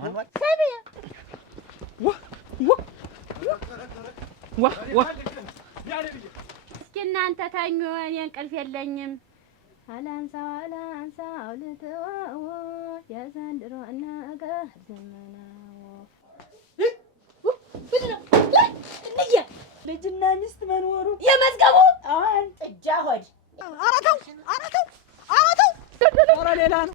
ማንዋል ዋ እስኪ እናንተ ተኙ፣ እኔ እንቅልፍ የለኝም። አላንሳው ልተወው የዘንድሮ ነገር ዘመናው ልጅና ሚስት መኖሩ የመዝገቡ አሁን ጥጃ ሆድ ኧረ ሌላ ነው።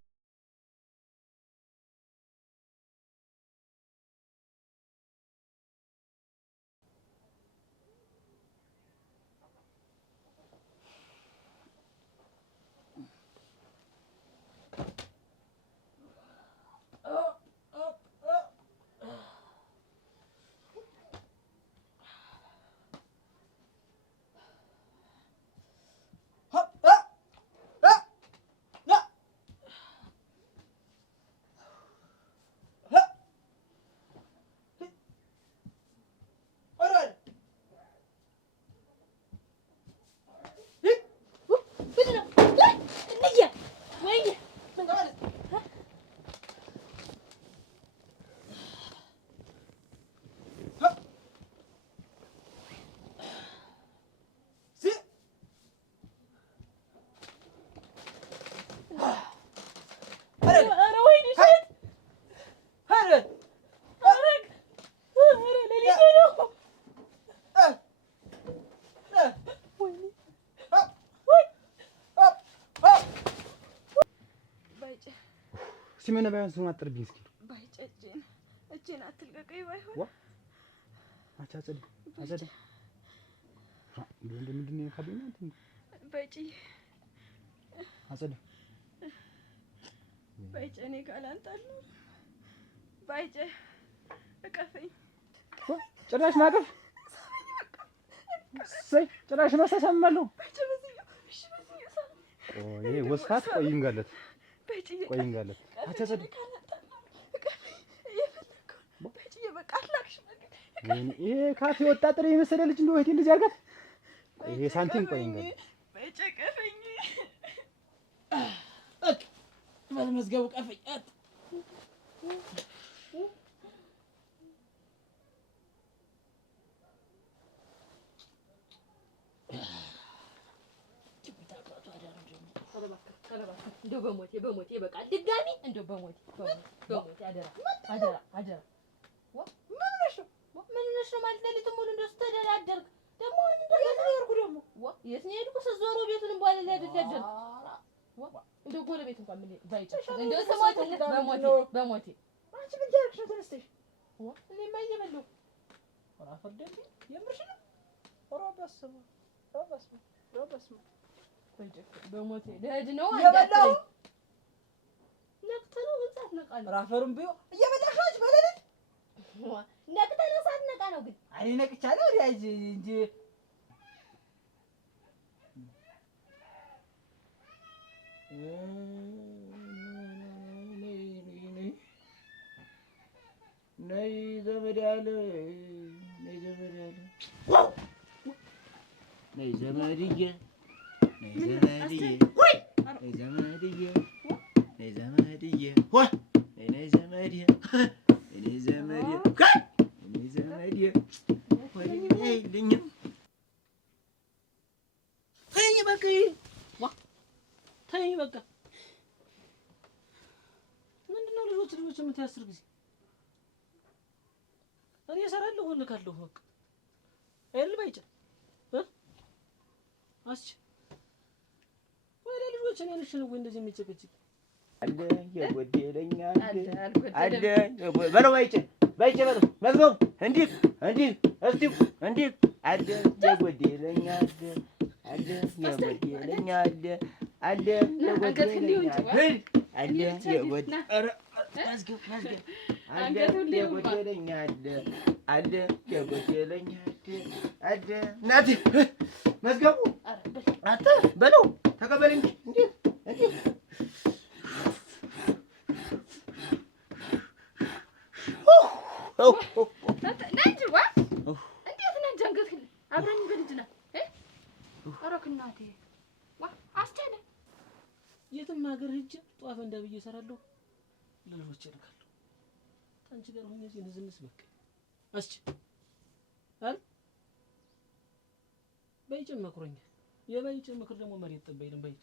ሲመነ ባይሆን ስሙ አጥርብኝ እስኪ ባይጨጭን እጄን አትልቀቀኝ ባይሆን ዋ አቻጨድ ምንድን ነው ካቢና እንትን ባይጭ አጸደ ባይጭ እኔ ካላንጣለሁ ባይጭ እቀፈኝ ጭራሽ ማቀፍ ሰይ ጭራሽ ማሳሳማለሁ ባይጭ በዚህኛው እሺ በዚህኛው ሳም ይሄ ወስፋት ቆይንጋለት ቆይንጋለት አቻጨድ ይሄ ካፌ ወጣጥሬ የመሰለ ልጅ እንደው እህቴ እንደዚህ አድርጋት ይሄ ሳንቲም ቆይንጋለት በጨቀፈኝ መዝገቡ ቀፈኝ እንደው በሞቴ በቃ ድጋሚ እንደው በሞቴ አደራ ምን ነሽ ነው ማለት ለሊቱን ሙሉ እንደው ስተደላደርክ ደግሞ የት ነው የሄድኩ ስትዞሩ ቤቱን እንኳን ሊያደላደር እንደው ጎረቤት እንኳን ምን ባይጨሽ እንደው ስሞት በሞቴ አንቺ ምን ታረክሽ ነው ተነስተሽ እኔማ እየበላሁ አፈርደኝ የምርሽ ነው በስመ በሞቴ ልሄድ ነው እየበላሁ ነቅተህ ነው እንጻት ነቃለሁ ራፈሩም ቢዮ እየበላሽ ነው በለለት ነቅተህ ነው ሳትነቃ ነው ግን አይ ነቅቻለሁ ያጂ እንጂ ነይ ዘመድ ያለ ነይ ዘመድዬ ተይኝ በቃ ምንድን ነው ልጆች የምታስር ጊዜ እኔ እሰራለሁ እልካለሁ በቃ አይደል ባይጨ አስች ወይ ለልጆች እኔ ነሽ ነው እንደዚህ የሚጨቀጭቅ አለ የጎደለኛ አለ በለው ባይጨ በለው መዝገቡ እንዲህ እስቲ እንዲህ አለ የጎደለኛ አለ የጎደለኛ አለ የጎደለኛ አለ የጎደለኛ አለ የጎደለኛ አለ እናቴ መዝገቡ አንተ በለው ተቀበል እንጂ እንዴት ነህ ጀንገት አብረን በልጅና አረክ እናቴ አስቻለ የትም ሀገር ሂጅ ጧፍ እንደብዬ እሰራለሁ ለልጆቼ እልካለሁ አንቺ ጋር ሆኜ ዝንዝንስ በቃ አስች አል በይጭን መክሮኛል። የበይጭን ምክር ደግሞ መሬት ጠባይልም በይጭ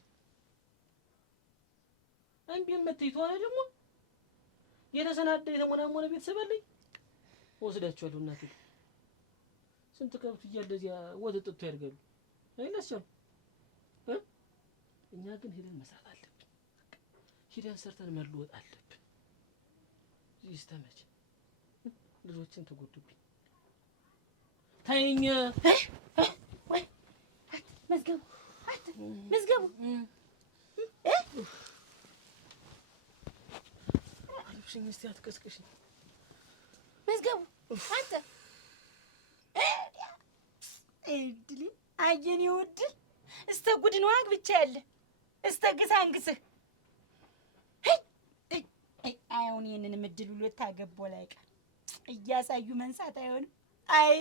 አንቢም መጥተይቷ ደግሞ የተሰናደ የተሞናሞነ ቤተሰብ አለኝ ወስዳቸዋለሁ። እናቴ ስንት ከብት እያለ እዚያ ወተት ጥቶ ያድርጋሉ አይነሳም። እኛ ግን ሄደን መስራት አለብን። ሄደን ሰርተን መለወጥ አለብን። ይስተመች ልጆችን ተጎዱብኝ። ታይኝ ወይ መዝገቡ መዝገቡ አልብሽኝ እስቲ አትቀስቅሽኝ። መዝገቡ አንተ እድል አየን ይወድል እስተ ጉድ ነው አግብቻ ያለ እስተ ግሳንግስህ አይሁን ይሄንን ምድል ብሎ ታገቦ ላይ ቀር እያሳዩ መንሳት አይሆንም። አይ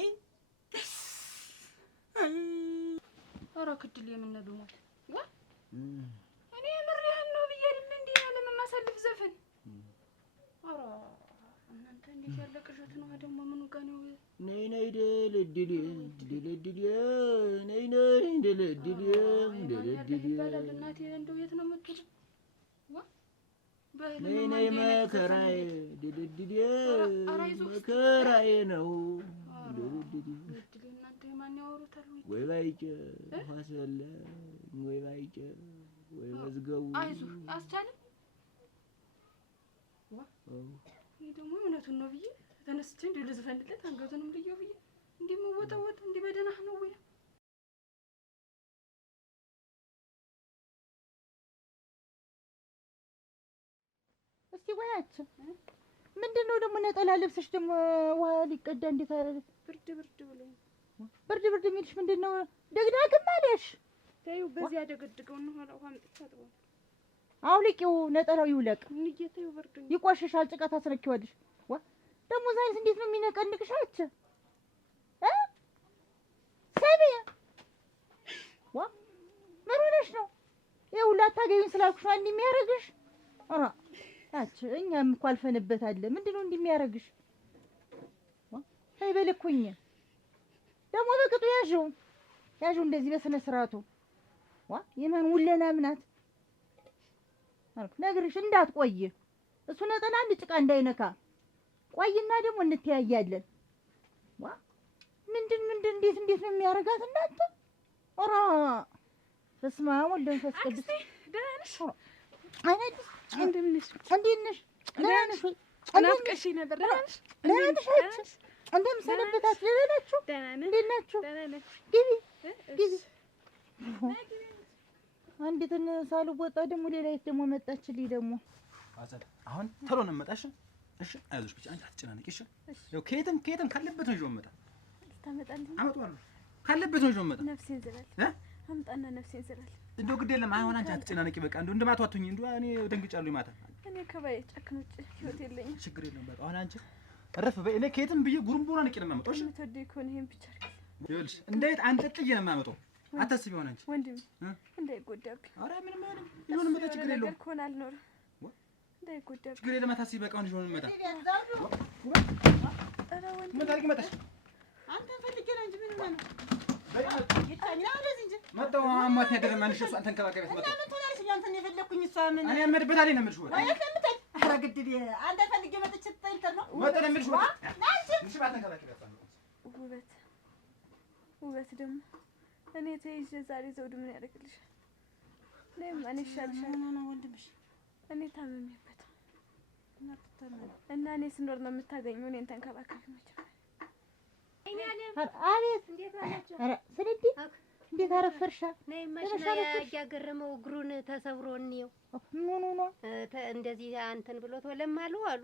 ኧረ ክድል የምነዱ ሞት ዋ እኔ ምርያን ነው ብዬ አይደል እንዴ ያለ ማሳለፍ ዘፈን ኧረ እናንተ እንዴት ያለ ቅዠት ነው ደግሞ ምኑ ጋር ነው? ነይ ነይ ደልድል ደልድል ነይ ነይ ደልድል ደልድል ይባላል። እናቴ እንደው የት ነው የምትውለው? ዋ ነይ ነይ መከራዬ ደልድል መከራዬ ነው ደልድል እድል እናንተ ማን ያወሩታል? ወይ ባይጨ ፋሰለ ወይ ባይጨ ወይ መዝገቡ አይዞህ አስቻለም ዋ ይሄ ደግሞ እውነቱን ነው ብዬ ተነስቼ እንዲሁ ልዝፈንለት አንገቱንም ልየው ብዬ እንዲህ መወጣወጥ እንዲህ በደህና ነው ወይ? እስቲ ወያቸው ምንድነው ደግሞ ነጠላ ልብስሽ ደግሞ ውሃ ሊቀዳ እንዴት አለ? ብርድ ብሎኝ ብርድ የሚልሽ ምንድነው? ደግዳግም አለሽ? ታዩ በዚያ ደገድገው ነው ኋላ ውሃ አምጥቼ አጥቧል። አውልቂው፣ ነጠላው ይውለቅ። እንዴታዩ ብርዱኝ ይቆሽሻል፣ ጭቃ ታስነኪዋለሽ። ዋ ደግሞ ዛሬስ እንዴት ነው የሚነቀንቅሽ? አቸ ሰቢ ዋ ምን ሆነሽ ነው? ይኸው ላታገኙኝ ስላልኩሽ ነው እንዲህ የሚያደርግሽ። ኧረ አቸ እኛም እኮ አልፈንበታል። ምንድነው እንዲህ የሚያደርግሽ? ዋ አይበልኩኝ ደግሞ በቅጡ ያዥው እንደዚህ በስነ ስርዓቱ። ዋ የማን ውለና ምናት አልኩ ነግርሽ እንዳትቆይ። እሱ ነጠላ አንድ ጭቃ እንዳይነካ ቆይና ደግሞ እንተያያለን። ዋ ምንድን እንዴት ነው የሚያረጋት እናንተ? ኦራ በስመ አብ ወወልድ ወመንፈስ ቅዱስ። ደህና ነሽ? አይነሽ እንደምን ነሽ? እንዴት ነሽ? ደህና ነሽ? ናፍቀሽኝ ነበር። ደህና ነሽ? ደህና ነሽ? እንደምን ሰነበታችሁ? ደህና ናችሁ? ደህና ነን። እንዴት ናችሁ? ደህና ነን። ግቢ አንዲትን ሳልወጣ ደግሞ ሌላ የት ደግሞ መጣችልኝ ደግሞ አጸዳ አሁን ቶሎ ነው መጣሽ? እሺ አይዞሽ ብቻ አንቺ አትጨናነቂ። እሺ ያው ከየትም ካለበት ነው ይዞ መጣ ታመጣልኝ አመጣዋለሁ ካለበት ነው ይዞ መጣ። ነፍሴን ዝላል አምጣና ነፍሴን ዝላል። እንደው ግድ የለም አይሆን አንቺ አትጨናነቂ። በቃ እንደው እንደማትዋቱኝ እንደው እኔ ደንግጫለሁ ማታ። እኔ ከባይ ጨክኖጭ ህይወት የለኝም። ችግር የለም በቃ አሁን አንቺ እረፍ በይ። እኔ ከየትም ብዬ ጉርምቡራ ነቂ ነው የማመጣው። እሺ የምትወደኝ ከሆነ ይሄን ብቻ አድርግ። ይኸውልሽ እንዴት አንጠጥዬ ነው የማመጣው። አታስቢ ሆነ አንቺ ወንድም እንዳይጎዳብኝ። ኧረ ምንም አይሆንም። ይሁን መጣ ችግር የለውም። ከሆነ አልኖርም እንዳይጎዳብኝ። ችግር የለም። አታስቢ በቃ አሁን ይሁን መጣ። ኧረ ወንድም ምን ታርጊ መጣሽ? አንተን ፈልጌ ነው እንጂ ምን ሆነ ነው? ይታኝና ወደዚህ እንጂ መጣው አማት ያደረ ማንሽ እሱ አንተን ከባከበት መጣው። ምን ትሆናለሽ? አንተን የፈለኩኝ እሷ ምን እኔ አመድበት አለኝ ነው የምልሽ። ወይ ለምታይ ኧረ ግድ አንተ ፈልጌ መጥቼ እንትን ነው ወጣ ነው የምልሽ። ወጣ እንጂ ባንተን ከባከበት ውበት ደግሞ እኔ ተይዤ ዛሬ ዘውድ ምን ያደርግልሻል? እኔ ይሻልሻል ነው ወንድምሽ። እኔ ታመሜበት እና እኔ ስኖር ነው የምታገኘው። እኔን ተንከባከቢ መቼም። አቤት እንዴት አላችሁ? ኧረ ስንዲ እንዴት አረፈርሻ? ነይ ማሽና ያገረመው እግሩን ተሰብሮ እንየው። ምን ሆኖ እንደዚህ አንተን ብሎት ወለም አሉ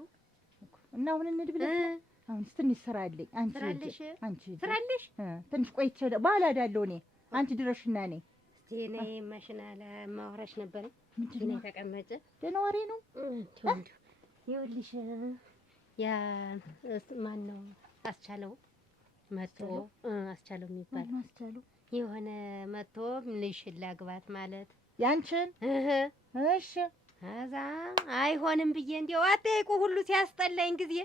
እና አሁን እንድብለ አሁን ትንሽ ስራ አለኝ። አንቺ ስራለሽ? ትንሽ ቆይቼ በኋላ እሄዳለሁ እኔ። አንቺ ድረሽና ነኝ። እስቲ ነይ ማሽና ለማውራሽ ነበር። ምንድን ነው ተቀመጨ? ደህና ወሬ ነው። ይኸውልሽ ያ ማን ነው አስቻለው መጥቶ አስቻለው የሚባል አስቻለው የሆነ መጥቶ ልጅሽን ላግባት ማለት ያንቺን? እሺ እዛ አይሆንም ብዬ እንዲያው አጠይቁ ሁሉ ሲያስጠላኝ ጊዜ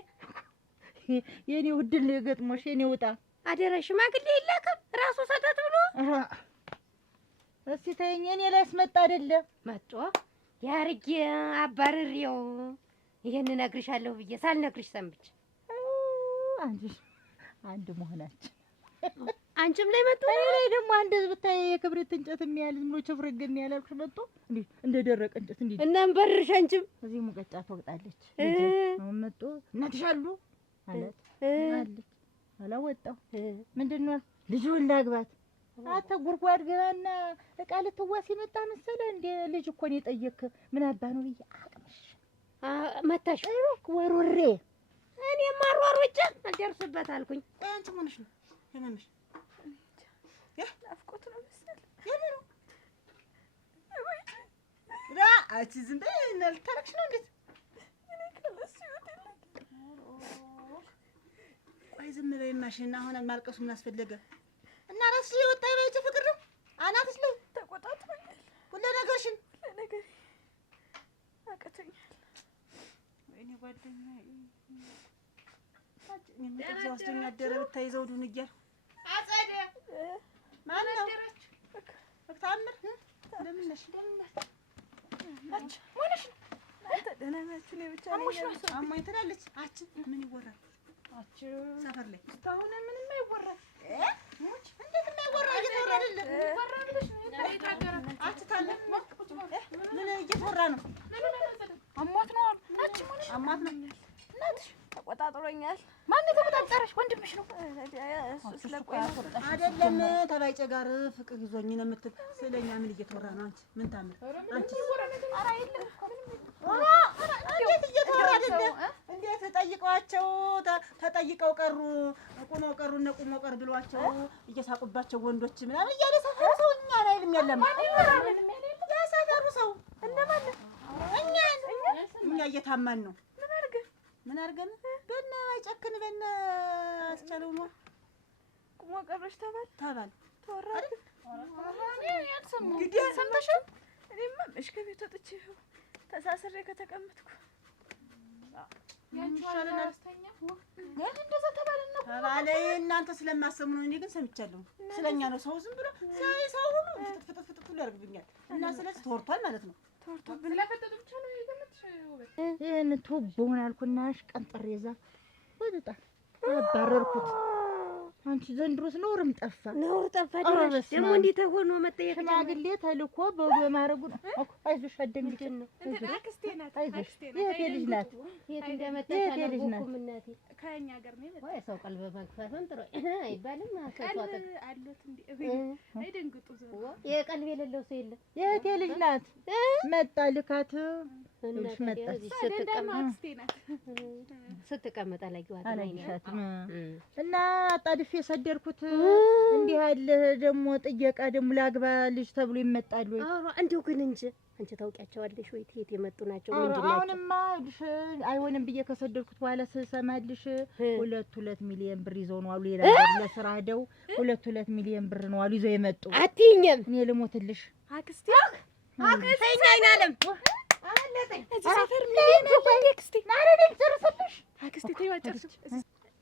የኔ ውድል የገጥሞሽ የኔ ውጣ አደረ ሽማግሌ ይላከም ራሱ ሰተት ብሎ እስቲ ተይኝ። እኔ ላይ አስመጣ አይደለም መጥቶ ያርጌ አባርሬው ይሄን እነግርሻለሁ ብዬ ሳልነግርሽ ሰንብቼ አንድ መሆናችን አንቺም ላይ መጥቶ እኔ ላይ ደግሞ አንድ ብታይ የክብሪት እንጨት የሚያህል ዝም ብሎ ችፍርግ የሚያህል አልኩሽ መጥቶ እንዴ እንደ ደረቅ እንጨት እንዴ እናም በርሽ አንቺም እዚህ ሙቀጫ ትወቅጣለች አሁን መጥቶ እናትሽ አሉ አላት አለች አላወጣው ምንድን ነው ልጁን ላግባት አተ ጉርጓድ ገባና እቃ ልትዋስ የመጣ መሰለህ እንደ ልጅ እኮ ነው የጠየክ ምን አባ ነው ብዬ አቅምሽ መታሽ ወሮሬ እኔም አሯሩጬ አልደርስበት አልኩኝ። አንቺ ምንሽ ነው የምንሽ ናፍቆት ነው መሰለኝ የምኑ አንቺ ዝም በይ ልታረቅሽ ነው እንዴት እኔ ከለሱ ይወጣልኝ ቆይ ዝም በይ ማሽና አሁን ማልቀሱ ምን አስፈለገ እና ራስሽ የወጣ ይበጭ ፍቅር ነው አናትሽ ላይ ተቆጣጥሮኛል ሁሉ ነገርሽን ለነገር አቀተኛል ወይኔ ጓደኛዬ እኔ ምንድነው ወስደኛ አደረ ብታይ ዘውዱን እያልኩ አጸደ ማን ነው ታምር ለምን ነሽ አች ሞነሽ አንተ ደህና ናችሁ ነው ብቻ ነው አሞኝ ትላለች አች ምን ይወራል አች ሰፈር ላይ ታሁን ምንም አይወራል ሙች እንዴት የማይወራ እየተወራ አይደለም ይወራ ብለሽ ነው የታገረ አች ታለ ምን እየተወራ ነው አሟት ነው አች ሞነሽ አሟት ነው እናትሽ ተቆጣጥሮኛል ማን ተቆጣጠረሽ ወንድምሽ ነው ስለቆይ አይደለም ተባይጨ ጋር ፍቅር ይዞኝ ነው የምትል ስለኛ ምን እየተወራ ነው አንቺ ምን ታምር አንቺ ኧረ የለም እንዴት እየተወራ አይደለም እንዴት ጠይቀዋቸው ተጠይቀው ቀሩ ቁመው ቀሩ እነ ቁመው ቀር ብሏቸው እየሳቁባቸው ወንዶች ምናምን እያለ ሰፈሩ ሰው እኛ አይልም የለም ያ ሰፈሩ ሰው እነማን እኛ እየታማን ነው ምን አድርገን በእነ አይጨክን በእነ አስቻለው ነው ቁሞ ቀረሽ ተባል ተወራ አይደል እንግዲህ ሰምተሻል እኔማ እሽከ ቤት ወጥቼ ተሳስሬ ከተቀመጥኩ ያንቺ አስተኛ ግን እንደዛ ተባለ እናንተ ስለማሰሙ ነው እኔ ግን ሰምቻለሁ ስለኛ ነው ሰው ዝም ብሎ ሰው ሁሉ ፍጥጥ ሁሉ ያርግብኛል እና ስለዚህ ተወርቷል ማለት ነው ተወርቷል ለፈጠጡ ብቻ ነው የገመትሽ ውበት ይሄን ቶቦን አልኩናሽ ቀንጠሬዛ ወጣ አባረርኩት አንቺ ዘንድሮስ ነውርም ጠፋ ድረስ ደግሞ እንዴት ሆኖ መጠየቅ ሽማግሌ ተልኮ በማረጉ ነው አይዞሽ አደንግጭ ነው አክስቴ ናት አይዞሽ የቴ ልጅ ናት የት እንደመጣች አላውቅም እናቴ ከኛ ጋር ነው የመጣው ወይ ሰው ቀልብ መግፋትም ጥሩ አይባልም ቀልብ አሉት እንዴ አይደንግጡ ዘው የቀልብ የሌለው ሰው የለም የቴ ልጅ ናት መጣ ልካት ልጅ መጣ ስትቀመጥ አላየኋትም አላየሻትም እና አጣድፌ የሰደርኩት እንዲህ ያለ ደግሞ ጥየቃ ደግሞ ላግባ ልጅ ተብሎ ይመጣሉ ወይ እንዲሁ ግን እንጂ አንቺ ታውቂያቸዋለሽ ወይ የት የመጡ ናቸው ምንድን ናቸው አሁንማ አይሆንም ብዬ ከሰደርኩት በኋላ ስሰማልሽ 2 ሚሊዮን ብር ይዘው ነው አሉ ሌላ ለስራ ሄደው 2 ሚሊዮን ብር ነው አሉ ይዘው የመጡ አትይኝም እኔ ልሞትልሽ አክስቴ አይናለም ሰፈር ሚሊዮነር አክስቴ ናረደኝ ጨርሰልሽ አክስቴ ተይዋጨርሽ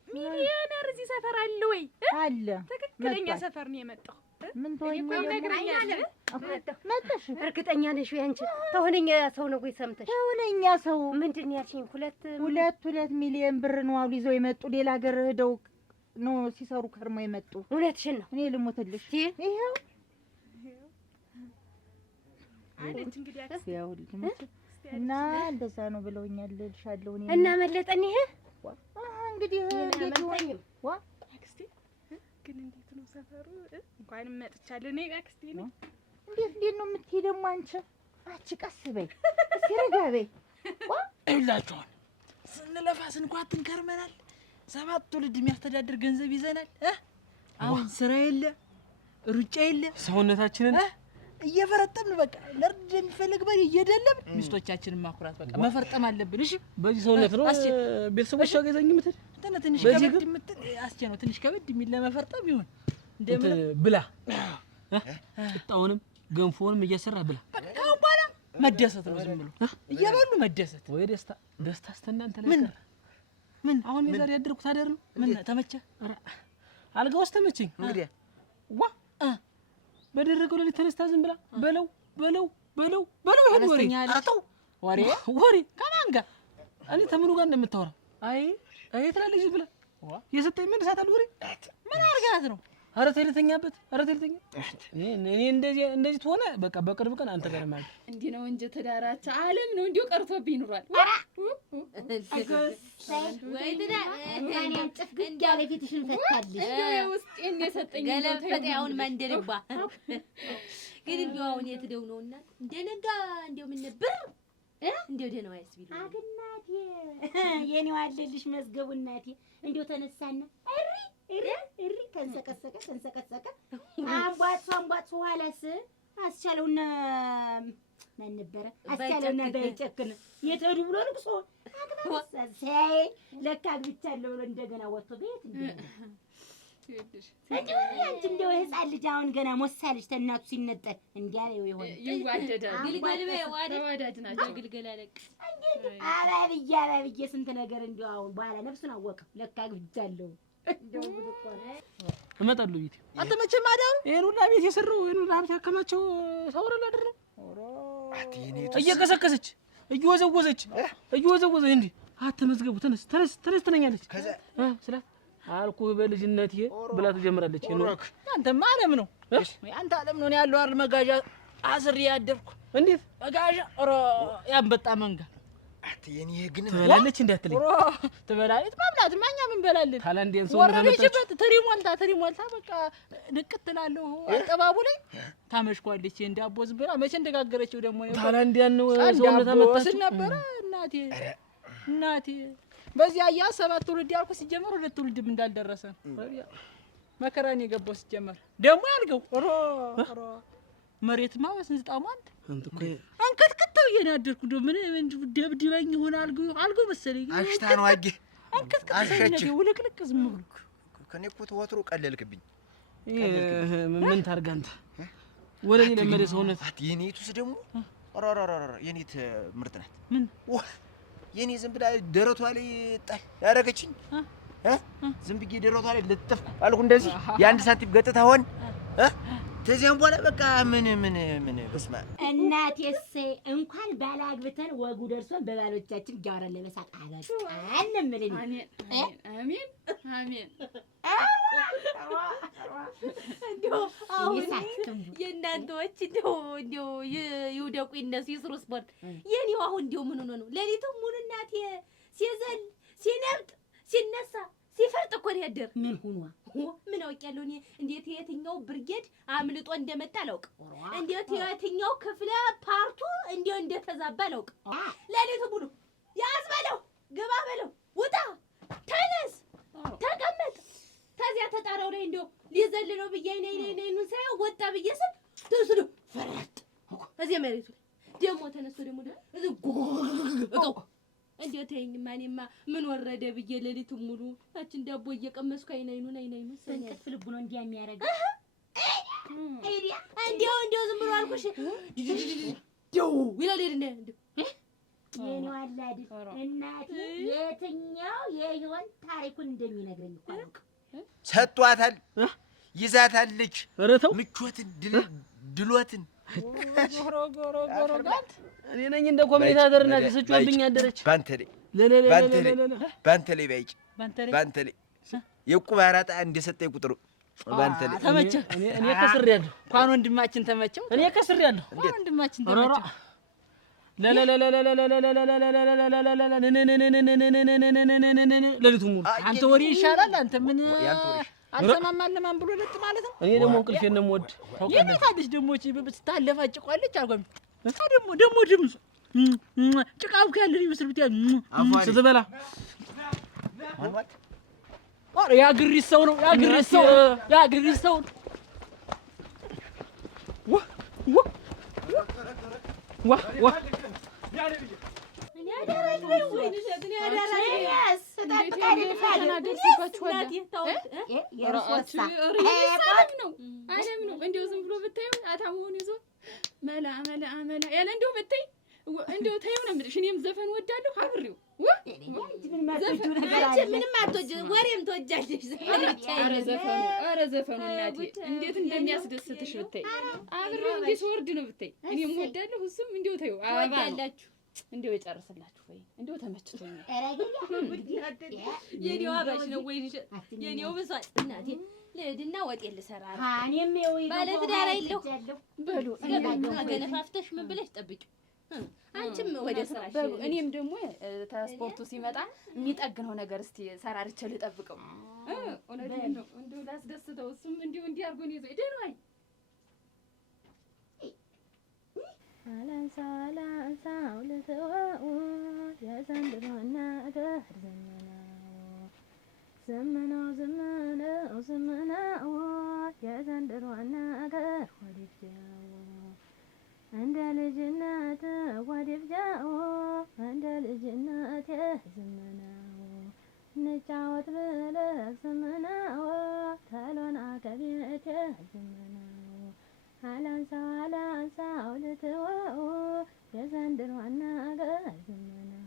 ሚሊዮነር እዚህ ሰፈር አለ ወይ አለ ትክክለኛ ሰፈር ነው የመጣው ምን ተወኝ ይነግረኛል መጣሽ እርግጠኛ ነሽ ወይ አንቺ ተሆነኛ ሰው ነው ወይ ሰምተሽ ተሆነኛ ሰው ምንድን ነው ያልሽኝ 2 ሚሊዮን ብር ነው አሉ ይዘው የመጡ ሌላ ሀገር ሄደው ነው ሲሰሩ ከርሞ የመጡ እውነትሽን ነው እኔ ልሞትልሽ ይሄው አለች እንግዲህ አክስቴ ያው እና እንደዛ ነው ብለውኛል ልሻለሁ እኔ እና መለጠን ይሄ እንግዲህ እንዴት ይሆን ዋ አክስቴ ግን እንዴት ነው ሰፈሩ እንኳንም መጥቻለሁ እኔ አክስቴ ነኝ እንዴት ነው የምትሄድ ደግሞ አንቺ ቀስ በይ እስኪ ረጋ በይ ዋ ይላችኋል ስንለፋ ስንኳትን ከርመናል 7 ትውልድ የሚያስተዳድር ገንዘብ ይዘናል አሁን ስራ የለ ሩጫ የለ ሰውነታችንን እየፈረጠምን በቃ ለርድ የሚፈልግ በል እየደለብን ሚስቶቻችንን ማኩራት በቃ መፈርጠም አለብን እሺ በዚህ ሰውነት ነው ቤተሰቦች ያገዘኝ ምትል ትንሽ ከበድ ምትል አስቼ ነው ትንሽ ከበድ የሚል ለመፈርጠም ይሁን እንደምን ብላ ጣውንም ገንፎንም እየሰራ ብላ በቃ በኋላ መደሰት ነው ዝም ብሎ እየበሉ መደሰት። ወይ ደስታ አስተናንተ ላይ ምን ምን አሁን የዛሬ ያደርኩት አደር ነው። ምን ተመቸ? አልጋውስ ተመቸኝ። እንግዲህ ዋ በደረቀው ለሊት ተነስታ ዝም ብላ በለው ይሄን ወሬ አጣው ወሬ ከማን ጋር እኔ ተምሩ ጋር እንደምታወራ አይ ትላለች ዝም ብላ የሰጠኝ ምን ሰዓት አልወሬ ምን አርጋት ነው? ኧረ ተልተኛበት እኔ እንደዚህ ትሆነ በቃ በቅርብ ቀን አንተ ጋር ማለት እንዲህ ነው እንጂ ትዳራቸው ዓለም ነው እንዲሁ ቀርቶብኝ ኑሯል። ወይ ትዳር እኔም ጥፍግ ያለ ፊትሽን ፈታልሽ ውስጤን የሰጠኝ ገለፈጥ አሁን መንደልባ ግን እንዲሁ አሁን የትደው ነውና እንደነጋ እንደው ምን ነበር እንደው ደህና ያስቢሉ አግናቴ የኔው አለልሽ መዝገቡ እናቴ እንደው ተነሳና እሪ ተንሰቀሰቀ አንቧት ኋላስ አስቻለውና ማን ነበረ አስቻለውና በይጨክን የተዱ ብሎ ልቅሶ አግናሳይ ለካ ግብቻለሁ ብሎ እንደገና ወጥቶ ቤት አንቺ እንደው ህፃን ልጅ አሁን ገና ሞሳልሽ ተናቱ ሲነጠል እንዲያ ይሆን ይዋደዳል ግልገል ወዳጅ ናቸው ግልገል አለቅ አራብዬ ስንት ነገር እንደው አሁን በኋላ ነፍሱን አወቀው ለካ ግብቻለሁ እንደው እመጣለሁ ቤት አንተ መቼም አዳሩ ይሄን ሁላ ቤት የሰራው ይሄን ሁላ ቤት ያከማቸው ሰውረ ላድር ነው እየቀሰቀሰች እየወዘወዘች እንዴ አትመዝገቡ ተነስ ትነኛለች ከዛ ስለ አልኩህ በልጅነቴ ብላ ትጀምራለች። አንተማ ዓለም ነው አንተ ዓለም ነው ያለው አይደል? መጋዣ አስሬ ያደርኩ እንዴት መጋዣ ያንበጣ መንጋ አትየኔ ግን ትበላለች እንዳትለኝ ትበላለች። ማብላት ማኛ ምን በላለን ታላንዴን ሰው ወረደችበት ትሪ ሞልታ በቃ ንቅት ትላለሁ አጠባቡ ላይ ታመሽኳለች። እንዳቦ ዝም ብላ መቼ እንደጋገረችው ደግሞ ታላንዴን ነው ሰው ተመጣጣች ነበር እናቴ በዚያ ያ 7 ትውልድ ያልኩ ሲጀመር 2 ትውልድም እንዳልደረሰ መከራን የገባው ሲጀመር ደግሞ ያልገው መሬትማ በስንጣሙ አንተ እኮ አንከትከተው እየናደርኩ ምን ደብድበኝ ይሆን አልገው መሰለኝ አሽታ ነው አጌ አንከትከተኝ ውልቅልቅ ዝም ብሎ ከኔ እኮ ተወትሮ ቀለልክብኝ። ምን ታርጋ አንተ ወለኔ ለመደ ሰውነት የኔቱስ ደግሞ የኔት ምርጥ ናት። ምን የኔ ዝም ብላ ደረቷ ላይ ጣል ያረገችኝ ዝም ብዬ ደረቷ ላይ ልጥፍ አልኩ እንደዚህ የአንድ ሳንቲም ገጥታ ሆን ተዚያም በኋላ በቃ ምን በስማ እናቴስ እንኳን ባላግብተን ወጉ ደርሶን በባሎቻችን ጋራን ለመሳቅ አበቃን ምልን አሜን እንደው አሁን የእናንተዎች እንደው ይውደቁ ይነሱ ይስሩ ስፖርት የኔው አሁን እንደው ምን ሆኖ ነው ሌሊቱን ሙሉ እናቴ ሲዘል ሲነብጥ ሲነሳ ሲፈርጥ እኮ ነው ያደር። ምን ሆኗ ምን አውቄያለሁ እኔ እንዴት የትኛው ብርጌድ አምልጦ እንደመጣ አላውቅ እንዴት የትኛው ክፍለ ፓርቱ እንደተዛባ አላውቅ ሌሊቱ ሙሉ ያዝ በለው ግባ በለው ውጣ ተነስ ተቀመጥ ከዚያ ተጣራው ላይ እንደው ሊዘል ነው ብዬ ነይኑን ሳይው ወጣ ብዬ ስል ተስዶ ፈረጥ እዚህ መሬቱ ደግሞ ተነስቶ ደግሞ እቆ እንዴት ተይኝማ እኔማ ምን ወረደ ብዬ ሌሊቱን ሙሉ ታችን ዳቦ እየቀመስኩ አይናይኑን እንቅልፍ ልቡ ነው እንዲያ የሚያረግ እንዴው ዝም ብሎ አልኩሽ ደው ይላል እንዴ የኔው አላድ እናቴ የትኛው የህይወት ታሪኩን እንደሚነግረኝ እኮ አልኩ ሰጧታል ይዛታለች ምቾትን ድሎትን ጎሮ እኔ ነኝ እንደ ኮሜንታተር እና ተሰጭቶብኝ አደረች ባንተ ላይ ባይጭ ባንተ ላይ የቁብ አራጣ እንደሰጠኝ ቁጥሩ ባንተ ላይ ተመቸ። እኔ ከስሬያለሁ እንኳን ወንድማችን ተመቸው። እኔ ከስሬያለሁ እንኳን ወንድማችን ተመቸው። ሌሊቱን ሙሉ አንተ ወሬ ይሻላል። አንተ ምን አልሰማማለማን ብሎ ለጥ ማለት ነው። እኔ ደግሞ እንቅልፌን ነው የምወድ ታውቃለህ። የታለች ደግሞ እቺ ስታለፋጭቋለች አልኳም። ደግሞ ድምፁ ጭቃው ካለ ይመስል ብታይ ስትበላ ያ ግሪስ ሰው ነው ያ ግሪስ ሰው ዋ እንደው ዝም ብሎ ብታዩ አታሙን ይዞ መላ መላ መላ ያለ እንደው ብታይ እንደው ተይው ነው የምልሽ። እኔም ዘፈን ወዳለሁ አብሬው ምንም አትወጂ ወሬም ትወጃለሽ። ኧረ ዘፈኑ እናቴ እንዴት እንደሚያስደስትሽ ብታይ አብሬው እንዲህ ስወርድ ነው ብታይ እኔም ወዳለሁ እሱም እንደው ተይው ትወዳላችሁ እንደው የጨርስላችሁ ወይ እንደው ተመችቶኛል። የኔው አባሽ ነው ወይ የኔው ብሷል እናቴ ልሂድና ወጤን ልሰራ ነው። እኔም ባለ ትዳር የለሁ በሉ ገነፋፍተሽ ምን ብለሽ ጠብቂው። አንቺም ወደ ስራሽ በሉ። እኔም ደግሞ ተስፖርቱ ሲመጣ የሚጠግነው ነገር እስቲ ሰራርቼ ልጠብቀው። እውነቴን ነው እንደው ላስደስተው እሱም እንዲሁ እንዲህ አድርጎ ነው ይዘው ደህናይ አላንሳው ልተወው የዘንድሮና ነገር ዘመናው የዘንድሮና ነገር ወዲያው እንደ ልጅነት ወዲያው እንደ ልጅነት ዘመናው እንጫወት ብለህ ዘመናው ተሎና ከቤት ዘመናው አላንሳው ልተወው የዘንድሮና ነገር ዘመናው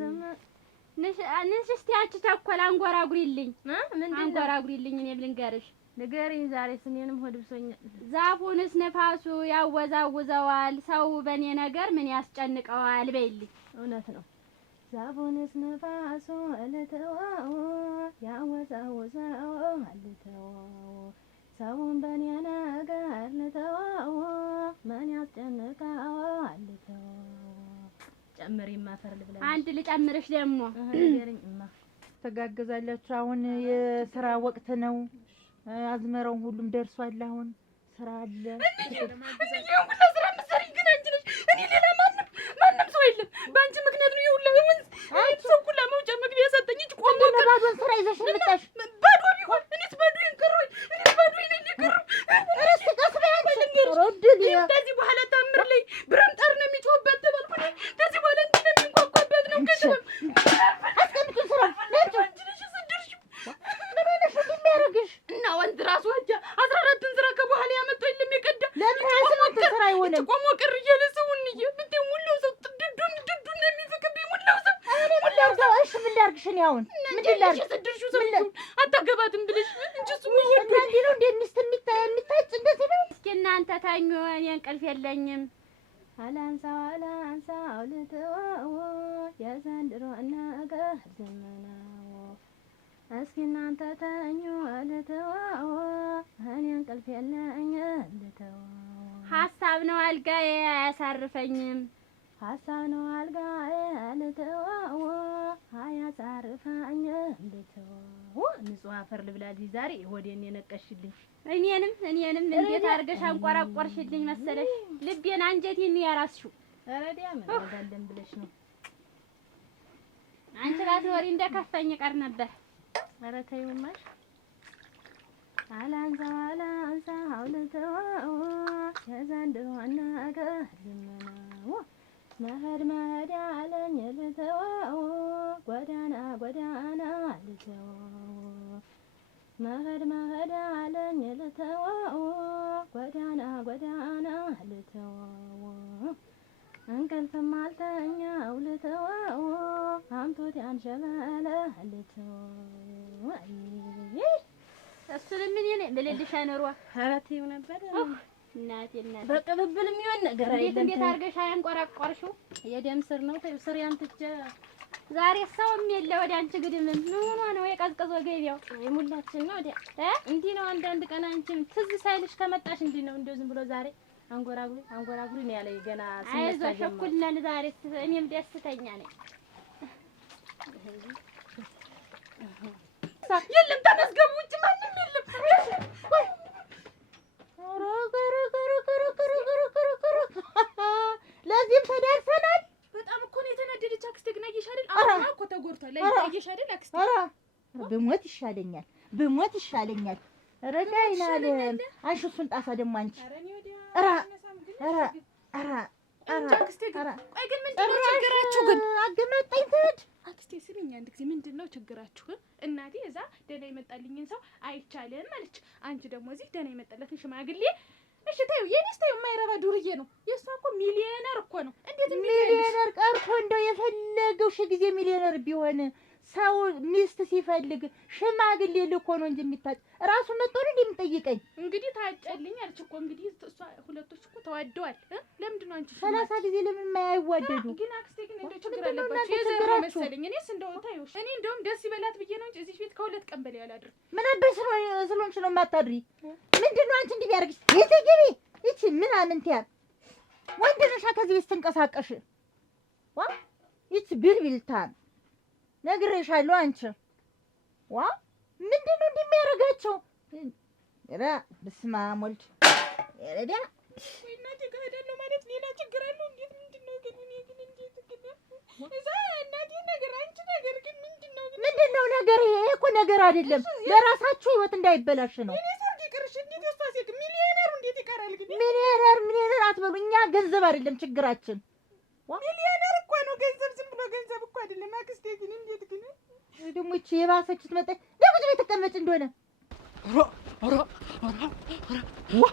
ዘመናው ንሽ እስቲ አንቺ ቸኮል አንጎራጉሪልኝ አንጎራጉሪልኝ። እኔ ልንገርሽ ንገሪኝ ዛሬ ስኔንም ሆድ ብሶኛል። ዛፉንስ ነፋሱ ያወዛውዘዋል ሰው በኔ ነገር ምን ያስጨንቀዋል በይልኝ። እውነት ነው። ዛፉንስ ነፋሱ ልተወው ያወዛውዘዋል ልተወው ሰውን በኔ ነገር ልተወው ምን ያስጨንቀዋል ልተወው። ጨምሪ ማፈር ልብላ አንድ ልጨምርሽ ደግሞ ንገሪኝማ። ተጋገዛላችሁ። አሁን የስራ ወቅት ነው። አዝመራው ሁሉም ደርሷል። አሁን ስራ አለ። ሁላ ስራ የምትሰሪኝ ግን አንቺ ነሽ። እኔ ሌላ ማንም ሰው የለም። በአንቺ ምክንያት ነው የሁላ ሰው ሁላ መውጫ መግቢያ ሰጠኝ። እጅ ቆሞ ባዶን ስራ ይዘሽ መጣሽ። ባዶ ቢሆን እኔስ ባዶዬን ቀረሁኝ። እኔስ ባዶዬን የቀረሁ እረስ ቀስበያል። ከዚህ በኋላ ታምር ላይ ብረምጣር ነው የሚጮህበት ተባልኩ። ከዚህ በኋላ እንትን ነው የሚንኳኳበት ነው። አስቀምጪው ስራ ነጭ ምን ሆነሽ እንደሚያደርግሽ እና ወንድ ራሱ ወጃ 14ን ስራ ከበኋላ ያመጣው የለም የቀዳ ለምን 28 ስራ አይሆንም? ቆሞ ቅር እያለ ሰውንዬ ብታይ ሙላው ሰው ድዱን ነው የሚፍቅብኝ ሙላው ሰው ሙላው ሰው። እሺ ምን ላድርግሽ? እኔ አሁን ምንድን ላድርግ? የሰደርሽው ሰው አታገባትም ብለሽ እንጂ እሱ እና እንዲህ ነው እንደ ሚስት የሚታጭ እንደዚህ ነው። እስኪ እናንተ ታኙ፣ እኔ እንቅልፍ የለኝም። አላንሳው ልተወው የዘንድሮ ነገር ዘመናው እስኪ እናንተ ተኙ ልተወው እኔ እንቅልፍ የለኝም ልተወው። ሀሳብ ነው አልጋዬ አያሳርፈኝም። ሀሳብ ነው አልጋዬ ልተወው አያሳርፈኝም ልተወው። ንጹህ አፈር ልብላልኝ ዛሬ ሆዴን የነቀሽልኝ። እኔንም እንዴት አድርገሽ አንቆራቆርሽልኝ መሰለሽ። ልቤን አንጀቴን ያራስሽው። ኧረ ዲያም እንዳለን ብለሽ ነው። አንቺ ባትኖሪ እንደከፈኝ ቀር ነበር። ኧረ ተይውማሽ። አላንሳው ልተወው የዘንድሮ ነገር ዘመናው መሄድ ያለኝ ልተወው ጎዳና ልተወው መሄድ ያለኝ ልተወው ጎዳና ልተወው እንቅልፍም አልተኛው ልተወው አምቶት ያንሸበለ ልተወው። እሱንም እኔ ነኝ ብልልሽ አኖሯ። ኧረ ተይው ነበር እናቴ በቅብብል የሚሆን ነገር አይደለም። እንዴት አድርገሽ አያንቆራቆርሽው? የደም ስር ነው። ተይው ስር ያንትጀ ዛሬ ሰውም የለ ወደ አንቺ ግድም ምን ሆኖ ነው የቀዝቀዘ ገቢያው? የሙላችን ነው ወዲያ እንዲህ ነው። አንዳንድ ቀን አንቺም ትዝ ሳይልሽ ከመጣሽ እንዲህ ነው። እንደው ዝም ብሎ ዛሬ አንጎራጉሪ ነው ያለኝ ገና ሲነሳ። አይዞሽ እኩል ነን ዛሬ። እኔም ደስተኛ ነኝ። የለም ተመዝገቡ ውጭ ማንም የለም። ለዚህም ተደርሰናል። በጣም እኮ ነው የተናደደች አክስቴ። ግን አየሽ አይደል? አሁን እኮ ተጎድቷል። አየሽ አይደል አክስቴ? ብሞት ይሻለኛል። ረዳይናል አንቺ እሱን ጣሳ ደግሞ አንቺ አክስቴ ግን ቆይ ግን ምንድን ነው ችግራችሁ? ግን አገመጠኝ ትሄድ አክስቴ እስቲ ስሚኝ አንድ ጊዜ ምንድነው ችግራችሁ? እናቴ እዛ ደህና የመጣልኝን ሰው አይቻልም አለች። አንቺ ደግሞ እዚህ ደህና የመጣለትን ሽማግሌ እሺ ታዩ የኔስ ታዩ የማይረባ ዱርዬ ነው። የእሷ እኮ ሚሊዮነር እኮ ነው። እንዴት ሚሊዮነር ቀርቶ እንደው የፈለገው ሺህ ጊዜ ሚሊዮነር ቢሆን ሰው ሚስት ሲፈልግ ሽማግሌ ልኮ ነው እንጂ የሚታጭ ራሱ መጥቶ ነው እንደምጠይቀኝ። እንግዲህ ታጨልኝ አለች እኮ እንግዲህ እሷ ሁለቶች እኮ ተዋደዋል። ለምንድን ነው አንቺ 30 ጊዜ ለምን የማይዋደዱ? ግን አክስቴ ግን እንደው ችግር አለባችሁ የዘራ መሰለኝ። እኔስ እንደው ታዩ እኔ እንደውም ደስ ይበላት ብዬ ነው እንጂ እዚህ ቤት ከሁለት ቀን በላይ አላድርም። ምን አበሽ ነው ስለሆንሽ ነው የማታድሪ? ምንድን ነው አንቺ እንዲህ ቢያደርግሽ? የትግቢ እቺ ምን አምንቲያ ወንድ ነሻ ከዚህ ቤት ስትንቀሳቀሽ ዋ እቺ ብልብልታ ነግሬሻለሁ። አንቺ ዋ ምንድን ነው እንደሚያደርጋቸው? ኧረ በስመ አብ ወልድ ረዳ እናቴ ጋር ሄዳለሁ ማለት ሌላ ችግር አለው። እንዴት ምንድን ነው ግን እኔ ግን እንዴት ግን እዛ እናቴ ነገር አንቺ ነገር ግን ምንድን ነው ነገር? ይሄ እኮ ነገር አይደለም። ለራሳችሁ ህይወት እንዳይበላሽ ነው። እኔ ሰርግ ይቅርሽ እንዴት የእሷ ሴት ሚሊዮነሩ እንዴት ይቀራል? ግን ሚሊዮነር አትበሉ። እኛ ገንዘብ አይደለም ችግራችን። ሚሊዮነር እኮ ነው ገንዘብ፣ ዝም ብሎ ገንዘብ እኮ አይደለም። አክስቴ ግን እንዴት ግን ደግሞ እቺ የባሰች ትመጣ ደግሞ እዚህ ቤት ተቀመጭ እንደሆነ ዋ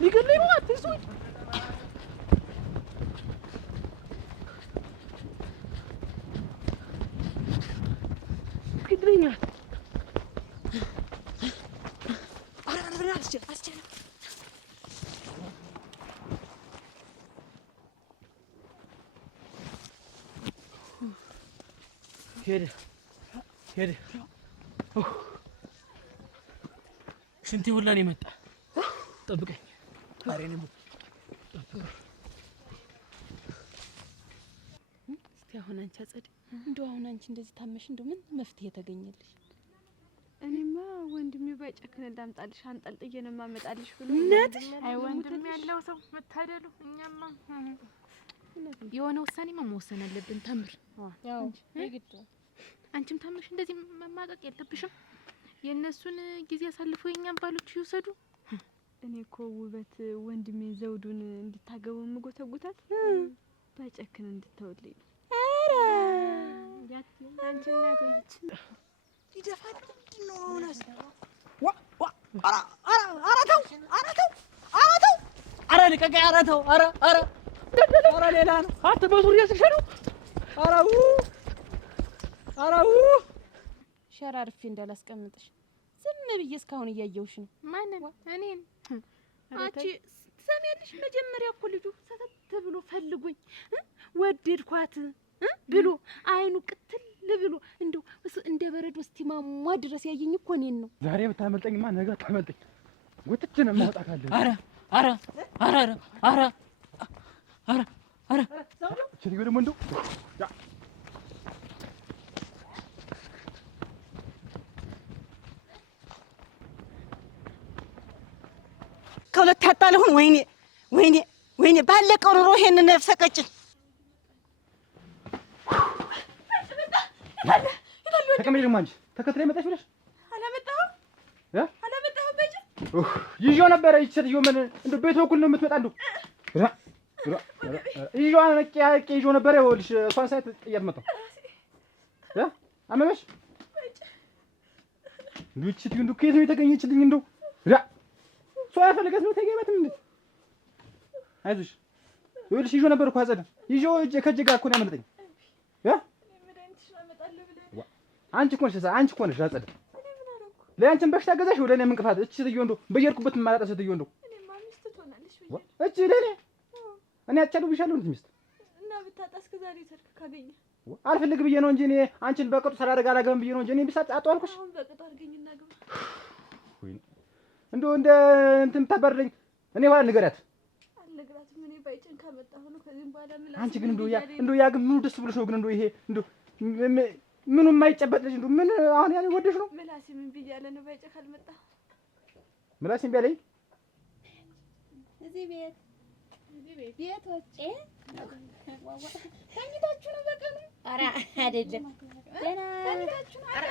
ሊገለኝ ነው አትይዙኝ። ግድረኛል አስቸለ ሄደ ሽንቴ ሁላ ነው የመጣ። ጠብቀኝ። አሬንም እስቲ አሁን አንቺ አጸድ እንደው አሁን አንቺ እንደዚህ ታመሽ እንደው ምን መፍትሄ ተገኘልሽ? እኔማ ወንድሜ ባይጨክን እንዳምጣልሽ አንጠልጥዬ ነው የማመጣልሽ ብሎ አይ ወንድም ያለው ሰው መታደሉ። እኛማ የሆነ ውሳኔማ መወሰን አለብን። ተምር ያው ይግድ አንቺም ታመሽ እንደዚህ መማቀቅ የለብሽም። የእነሱን ጊዜ አሳልፈው የኛን ባሎች ይውሰዱ። እኔ እኮ ውበት ወንድሜ ዘውዱን እንድታገቡ ምጎተጉታት ባይጨክን እንድትወልኝ ነው። ኧረ አንቺ እናቶች ይደፋል። ምንድን ነው አሁንስ? ኧረ ልቀቀኝ! ኧረ ተው! ኧረ ሌላ ነው። አንተ በዙሪያ ስልሽ ነው። ኧረ ሸራርፌ እንዳላስቀምጥሽ ዝም ብዬ እስካሁን እያየሁሽ ነው። ማንን? እኔን? አንቺ ትሰሚያለሽ? መጀመሪያ እኮ ልጁ ሰተት ብሎ ፈልጉኝ ወደድኳት ብሎ አይኑ ቅትል ብሎ እንደው እንደ በረዶ እስቲማሟ ድረስ ያየኝ እኮ እኔን ነው። ዛሬ ብታመልጠኝማ ነገ ታመልጠኝ። ጉትች ነው ማውጣት አለ። ኧረ እቺ ደግሞ እንደው ከሁለት ያጣለሁን ወይኔ ባለቀው ኑሮ ይሄንን ነፍሰ ቀጭን ተቀመጭ። ደግሞ አንቺ ተከትለኝ መጣሽ ብለሽ አላመጣሁም በጅ ይዤው ነበረ። ይቺ ሴትዮ ምን እንደው ቤት በኩል ነው የምትመጣ? እንደው ይዤው ነቄ ይዤው ነበረ። ይኸውልሽ እሷን ሳይት ጥያት መጣሁ። አመመሽ? እንደው ይቺ ሴትዮ እንደው ከየት ነው የተገኘችልኝ? እንደው ሰው ያፈልጋት ነው ተገኘበትም እንዴ? አይዞሽ ይኸውልሽ ይዤው ነበር እኮ አጸደ ይዤው ከእጄ ጋር እኮ ነው ያመለጠኝ። አንቺ እኮ ነሽ አጸደ ለአንቺም በሽታ ገዛሽ ወደ እኔ እንቅፋት። እቺ ሴትዮ እንደው በየርኩበት የማላጣ ሴትዮ እንደው እቺ ለኔ እኔ አጫሉ ብሻለሁ እንዴ ሚስት እና ብታጣ እስከ ዛሬ ሰርክ ካገኘ አልፈልግ ብዬ ነው እንጂ እኔ አንቺን በቅጡ ሳላደርግ አላገባም ብዬ ነው እንጂ እኔ ቢሳጥ አጣልኩሽ። አሁን በቅጡ አድርገኝና ግባ። እንደው እንደ እንትን ታበርልኝ። እኔ ባል ንገሪያት። አልነግራትም። እኔ ባይጭን ካመጣሁ ነው ከዚህም በኋላ ምን አንቺ ግን እንደው ያ ግን ምኑ ደስ ብሎሽ ነው? ግን እንደው ይሄ እንደው ምኑ የማይጨበጥልሽ እንደው ምን አሁን ያን ወደሽ ነው? ምላሴ ምን ብያለሁ ነው ባይጭ ካልመጣ ምላሴ ቢያለኝ እዚህ ቤት ወጪ ተኝታችሁ ነው በቀኑ? ኧረ አይደለም ተኝታችሁ ነው። ኧረ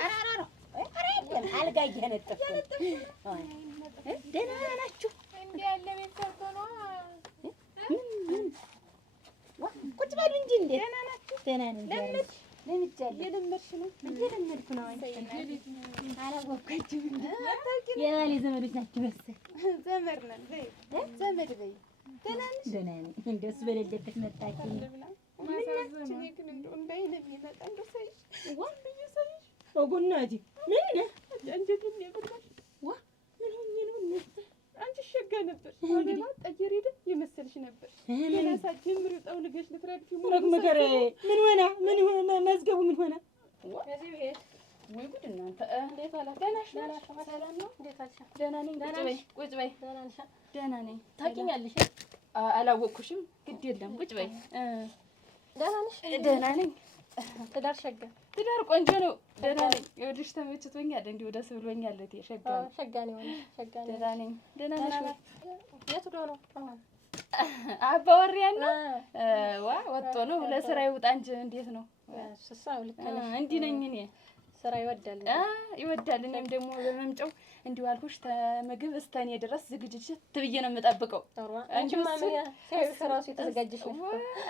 አይደለም አልጋ እያነጠፍኩ ነው። ደህና ናችሁ? እንዲህ ያለ ቤት ሰርቶ ነው። ቁጭ በሉ እንጂ እንዴት ደህና ናችሁ? ደህና ነን። ለምጃለሁ። እየለመድሽ ነው? እየለመድኩ ነው። አላወቅኩትም። የባሌ ዘመዶች ናቸው መሰል። ዘመድ ነን በይ፣ ዘመድ በይ። ደህና ነሽ? ደህና ነኝ። እንደሱ በሌለበት መጣችኝ። ማሳዘን ግን እንደው እንዳይነ የሚመጣ እንደው ሳይሽ ዋን ብዬ ሳይሽ ወጉናቲ ምን ነህ? አንጀቴን የበላሽ ዋ ምን ሆኜ ነው እነሱ? አንቺ ሸጋ ነበር። አበባ ጠየር ሄደ የመሰልሽ ነበር። የራሳ ጀምሩ ጠውልገሽ ልትረግፊ መገረ ምን ሆነ? ምን ሆነ? መዝገቡ ምን ሆነ? ከዚህ ቤት ወይ ጉድ እናንተ! እንዴት አላ? ደህና ነሽ? ሰላም ነው? እንዴት አልሻ? ደህና ነኝ። ቁጭ በይ። ደህና ነሽ? ደህና ነኝ። ታውቂኛለሽ? አላወቅኩሽም። ግድ የለም ቁጭ በይ። ደህና ነሽ? ደህና ነኝ። ትዳር ሸጋ? ትዳር ቆንጆ ነው። ደህና ነኝ። ይኸውልሽ ተመችቶኛል። እንዲሁ ደስ ብሎኛል። እቴ ሸጋ ነው። ሸጋ ነው የሆነሽ? ሸጋ ነው። ደህና ነኝ። ደህና ነሽ ወይ? የት ሄዶ ነው አሁን? አባወሪያን ነው ዋ ወጥቶ ነው ለስራ ይውጣ እንጂ እንዴት ነው? ስሳው ልክ ነሽ። እንዲህ ነኝ እኔ። ስራ ይወዳል ይወዳል። እኔም ደግሞ በመምጫው እንዲሁ አልኩሽ ተምግብ እስከ እኔ ድረስ ዝግጅት ብዬ ነው የምጠብቀው። አንቺማ ምን ያህል ራሱ የተዘጋጀሽ ነሽ?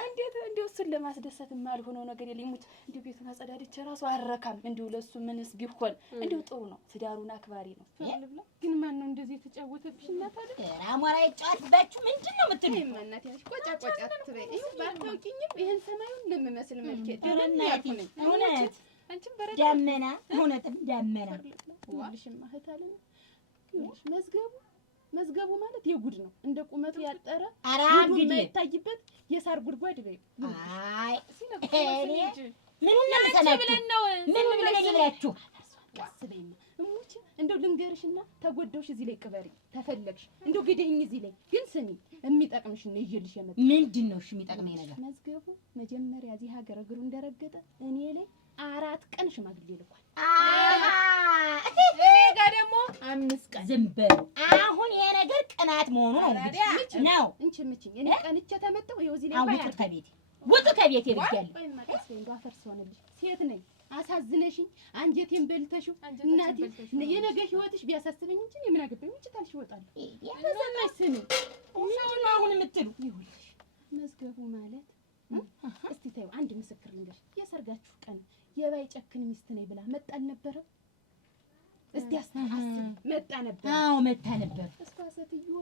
እንዴት እንዲሁ እሱን ለማስደሰት የማልሆነው ነገር የለኝም። እንዲሁ ቤቱን አጸዳድቼ ራሱ አረካም። እንዲሁ ለሱ ምንስ ቢሆን እንዲሁ ጥሩ ነው። ትዳሩን አክባሪ ነው። ግን ማን ነው እንደዚህ የተጫወተብሽ? እናት አይደል አሞራ ይጫወትባችሁ ምንድን ነው የምትሉኝ? እናት ያለሽ ቆጫ ቆጫ ትበይ። ባታውቂኝም ይሄን ሰማዩን ለምመስል መልኬ እውነት እውነት አንቺም በረዳ ደመና እውነትም ደመና ይልሽማ እህት አለ ነው መዝገቡ ማለት የጉድ ነው። እንደ ቁመቱ ያጠረ አራም ጉድ የማይታይበት የሳር ጉድጓድ በይ። አይ እኔ ምኑን ነው የምሰማችሁ? ምን ብለን ይብላችሁ? አስበይማ እሙች እንደው ልንገርሽና ተጎዳውሽ እዚህ ላይ ቅበሪ ተፈለግሽ እንደው ግደኝ እዚህ ላይ ግን ስሚ የሚጠቅምሽ ነው ይዤልሽ የመጣ ምንድን ነው? እሺ የሚጠቅመኝ ነገር መዝገቡ መጀመሪያ እዚህ ሀገር እግሩ እንደረገጠ እኔ ላይ 4 ቀን ሽማግሌ ልኳል። እኔ ጋር ደግሞ 5 ቀን። ዝም በሉ አሁን ይሄ ነገር ቅናት መሆኑ ነው እንግዲህ ነው። እንችምችኝ እኔ ቀንቼ ተመጣው ይኸው እዚህ ላይ ውጡ ከቤቴ ውጡ ከቤቴ ብያለሁ። ወይ ማቀስ ወይ እንደው አፈር ሲሆንልሽ ሴት ነኝ አሳዝነሽኝ አንጀቴን በልተሽው እናቴ የነገ ህይወትሽ ቢያሳስበኝ እንጂ ምን አገባኝ? ውጭ ታልሽ ይወጣል። ተሰማሽ ስሚ ሰውን አሁን የምትሉ ይኸውልሽ መዝገቡ ማለት እስቲ ታዩ አንድ ምስክር ልንገርሽ። የሰርጋችሁ ቀን የባይ ጨክን ሚስት ነኝ ብላ መጣ አልነበረም? እስቲ አስታውስ። መጣ ነበር። አዎ መጣ ነበር። እሷ ሴትዮ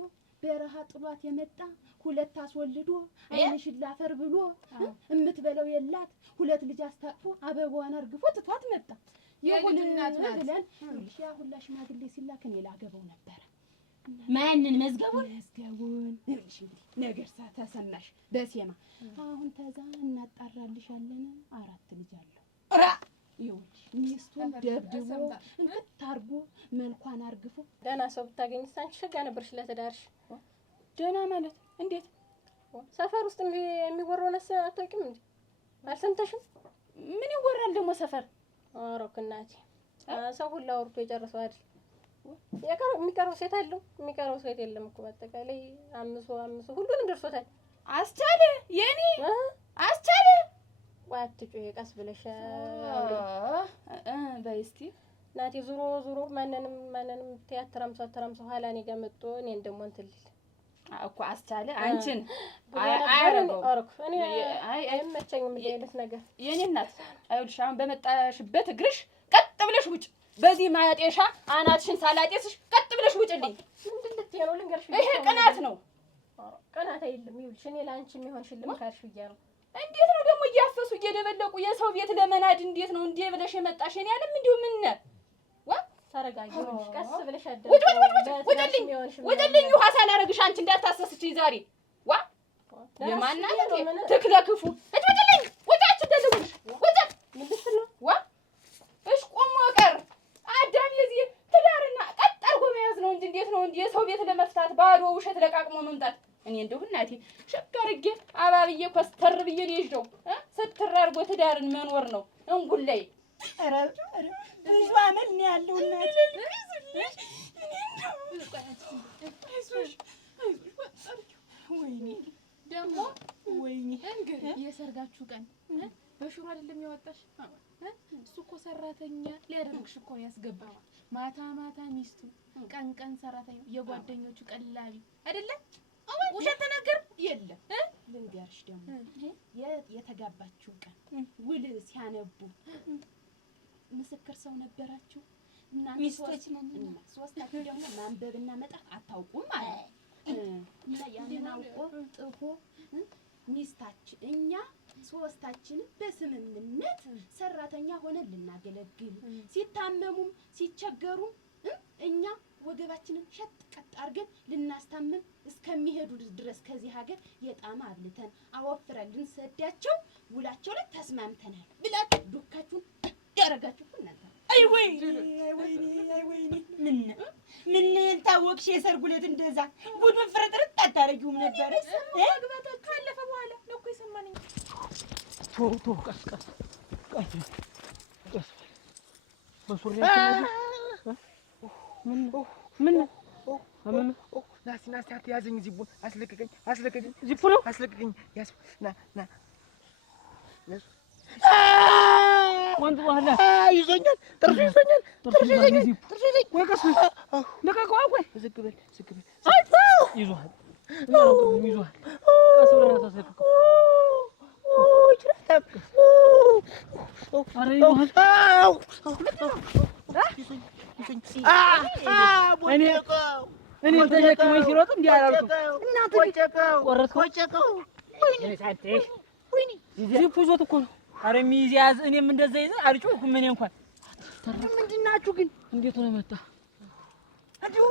በረሃ ጥሏት የመጣ 2 አስወልዶ አይንሽን ላፈር ብሎ እምትበለው የላት 2 ልጅ አስታቅፎ አበባዋን አርግፎ ትቷት መጣ። የልጅ እናት ናት ብለን ይኸውልሽ ያ ሁላ ሽማግሌ ሲላክ እኔ ላገባው ነበረ። ማንን? መዝገቡን ይኸውልሽ እንግዲህ ነገር ተሰማሽ በሴማ አሁን ተዛ እናጣራልሻለን 4 ልጅ አለው። ይኸውልሽ ሚስቱን ደብድቦ እንክት አርጎ መልኳን አርግፎ ደህና ሰው ብታገኝ አንቺ ሸጋ ነበርሽ ለትዳርሽ። ደህና ማለት እንዴት? ሰፈር ውስጥ የሚወራው ነስ አታውቂም እንዴ? አልሰምተሽም? ምን ይወራል ደግሞ ሰፈር? አሮክ እናቴ ሰው ሁሉ አውርቶ የጨረሰው አይደል? የሚቀረው ሴት አለው የሚቀረው ሴት የለም እኮ በአጠቃላይ አምሱ ሁሉንም ደርሶታል። አስቻለ የኔ አስቻለ ወይ አትጩሂ፣ ቀስ ብለሽ በይ እስኪ እናቴ። ዙሮ ማንንም አተራምሰው ኋላ እኔ ጋር መጥቶ እኔን ደግሞ እንትን ሊል እኮ አስቻለ አንቺን አያረገው። እኔ አይመቸኝም እንዲህ አይነት ነገር። የኔ እናት አይውልሽ አሁን በመጣሽበት እግርሽ ቀጥ ብለሽ ውጭ። በዚህ ማያጤሻ አናትሽን ሳላጤስሽ ቀጥ ብለሽ ውጭልኝ። ምንድን ልትይ ነው? ልንገርሽ፣ ይሄ ቅናት ነው። ቅናት አይደለም። ይኸውልሽ እኔ ለአንቺ የሚሆን ሽልም ካልሽ ብዬሽ ነው። እንዴት ነው ደግሞ እያፈሱ እየደበለቁ የሰው ቤት ለመናድ እንዴት ነው እንዴ ብለሽ የመጣሽ? እኔ አለም እንዲሁ ምን ተረጋጊ። ቀስ ብለሽ አደረ ውጭልኝ። ውሃ ሳላረግሽ አንቺ እንዳታሰስችኝ ዛሬ የማናት ትክለክፉ ውጭልኝ። ውጫች ደልውልሽ ውጭ ምንድን ነው እሽ ቆሞ ቀር አዳም የዚህ ትዳርና ቀጥ አድርጎ መያዝ ነው እንጂ እንዴት ነው እንዴ የሰው ቤት ለመፍታት ባዶ ውሸት ለቃቅሞ መምጣት? እኔ እንደው እናቴ ሸጋ አድርጌ አባብዬ ኮስተር ብዬ ልይሽ ነው ስትር አድርጎ ትዳርን መኖር ነው እንጉላይ። ኧረ ብዙ አመል ነው ያለው እናቴ። ወይኔ ደግሞ ወይኔ እንግዲህ የሰርጋችሁ ቀን በሽሮ አይደለም ያወጣሽ? እሱ እኮ ሰራተኛ ሊያደርግሽ እኮ ያስገባው። ማታ ሚስቱ፣ ቀን ሰራተኛ፣ የጓደኞቹ ቀላቢ አይደለም። ውሸት ተናገር የለም ልንገርሽ ደግሞ የተጋባችሁ ቀን ውል ሲያነቡ ምስክር ሰው ነበራችሁ እናንተ ሶስታችሁ ደግሞ ማንበብና መጣፍ አታውቁም ማለት እና ያንን አውቆ ጥፎ ሚስታችን እኛ ሶስታችን በስምምነት ሰራተኛ ሆነን ልናገለግል ሲታመሙም ሲቸገሩም እኛ ወገባችንን ሸጥ ቀጥ አድርገን ልናስታምም እስከሚሄዱ ድረስ ከዚህ ሀገር የጣማ አብልተን አወፍረን ልንሰዳቸው ውላቸው ላይ ተስማምተናል ብላችሁ ዱካችሁን ያረጋችሁ እናንተ አይ ወይኔ ምን ታወቅሽ የሰርጉ ዕለት እንደዛ ጉድን ፍርጥርጥ አታረጊውም ነበር ማግባታችሁ ካለፈ በኋላ ነው እኮ የሰማነኝ ቶ ቀስ በሱሪ ምን ናስቲ አትያዘኝ ዚቡ አስለቅቀኝ ዚቡ ነው አስለቅቀኝ ያስ ና ወንድ ዋላ ይዞኛል ጥርሱ ይዞኛል ወይ ቀስ ለቀቀው ወይ ዝግ በል ይዟል ቀስ ብለህ ታሰልቀው አረ እኔ ተሸክመኝ ሲሮጥ እንዲህ አላልኩም እናንተ ቆረጥከው እኔ ሳይተሽ ወይኔ ዚፑ ይዞት እኮ ነው አረ ሚያዝ እኔም እንደዛ ይዘህ አልጮህኩም እኔ እንኳን ምንድን ናችሁ ግን እንዴት ነው መጣ እንደው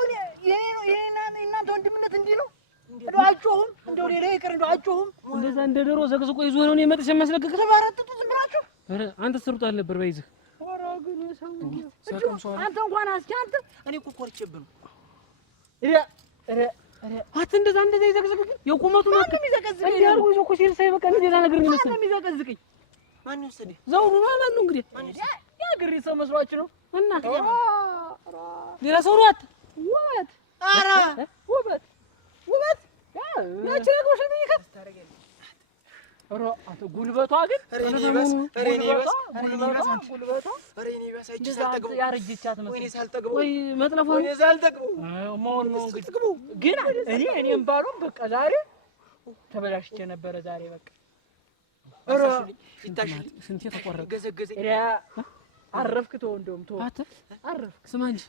የእናንተ ወንድምነት እንዲህ ነው እንደው አልጮህም እንደው ሌላ ይቅር እንደው አልጮህም እንደዛ እንደ ዶሮ ዘቅዝቆ ይዞ ነው እኔ መጥቼ ማስለቀቅ ተባራጥጡ ዝም ብላችሁ አረ አንተ ስሩት አልነበር በይዘህ ኧረ ግን ሰው አንተ እንኳን አስኪ አንተ እኔ እኮ ኮርቼብህ ነው አት እንደዛ ይዘቅዝቅ የቁመቱ ነው የሚዘቀዝቀኝ ያርጉ ይዞ እኮ ሲል ሳይ በቃ እንደዛ ነገር ነው መሰለኝ የሚዘቀዝቀኝ ማን ይወሰደ ዘውዱ ነው ማን ነው እንግዲህ ያ ግሪ ሰው መስሏችሁ ነው እና ሌላ ሰው ነው ውበት ኧረ ውበት ያቺ ነገሮች ነው ይከታረገኝ ኧረ አቶ ጉልበቷ ግን ያረጀቻት መሰለኝ ወይ መጥለፏ መሆን ነው እንግዲህ ግን እኔም ባሉን በቃ ዛሬ ተበላሽቼ ነበረ ዛሬ በቃ ኧረ ስንቴ ተቆረጠ ገዘገዘኝ አረፍክ ተው እንደውም ተው አረፍክ ስማ እንጂ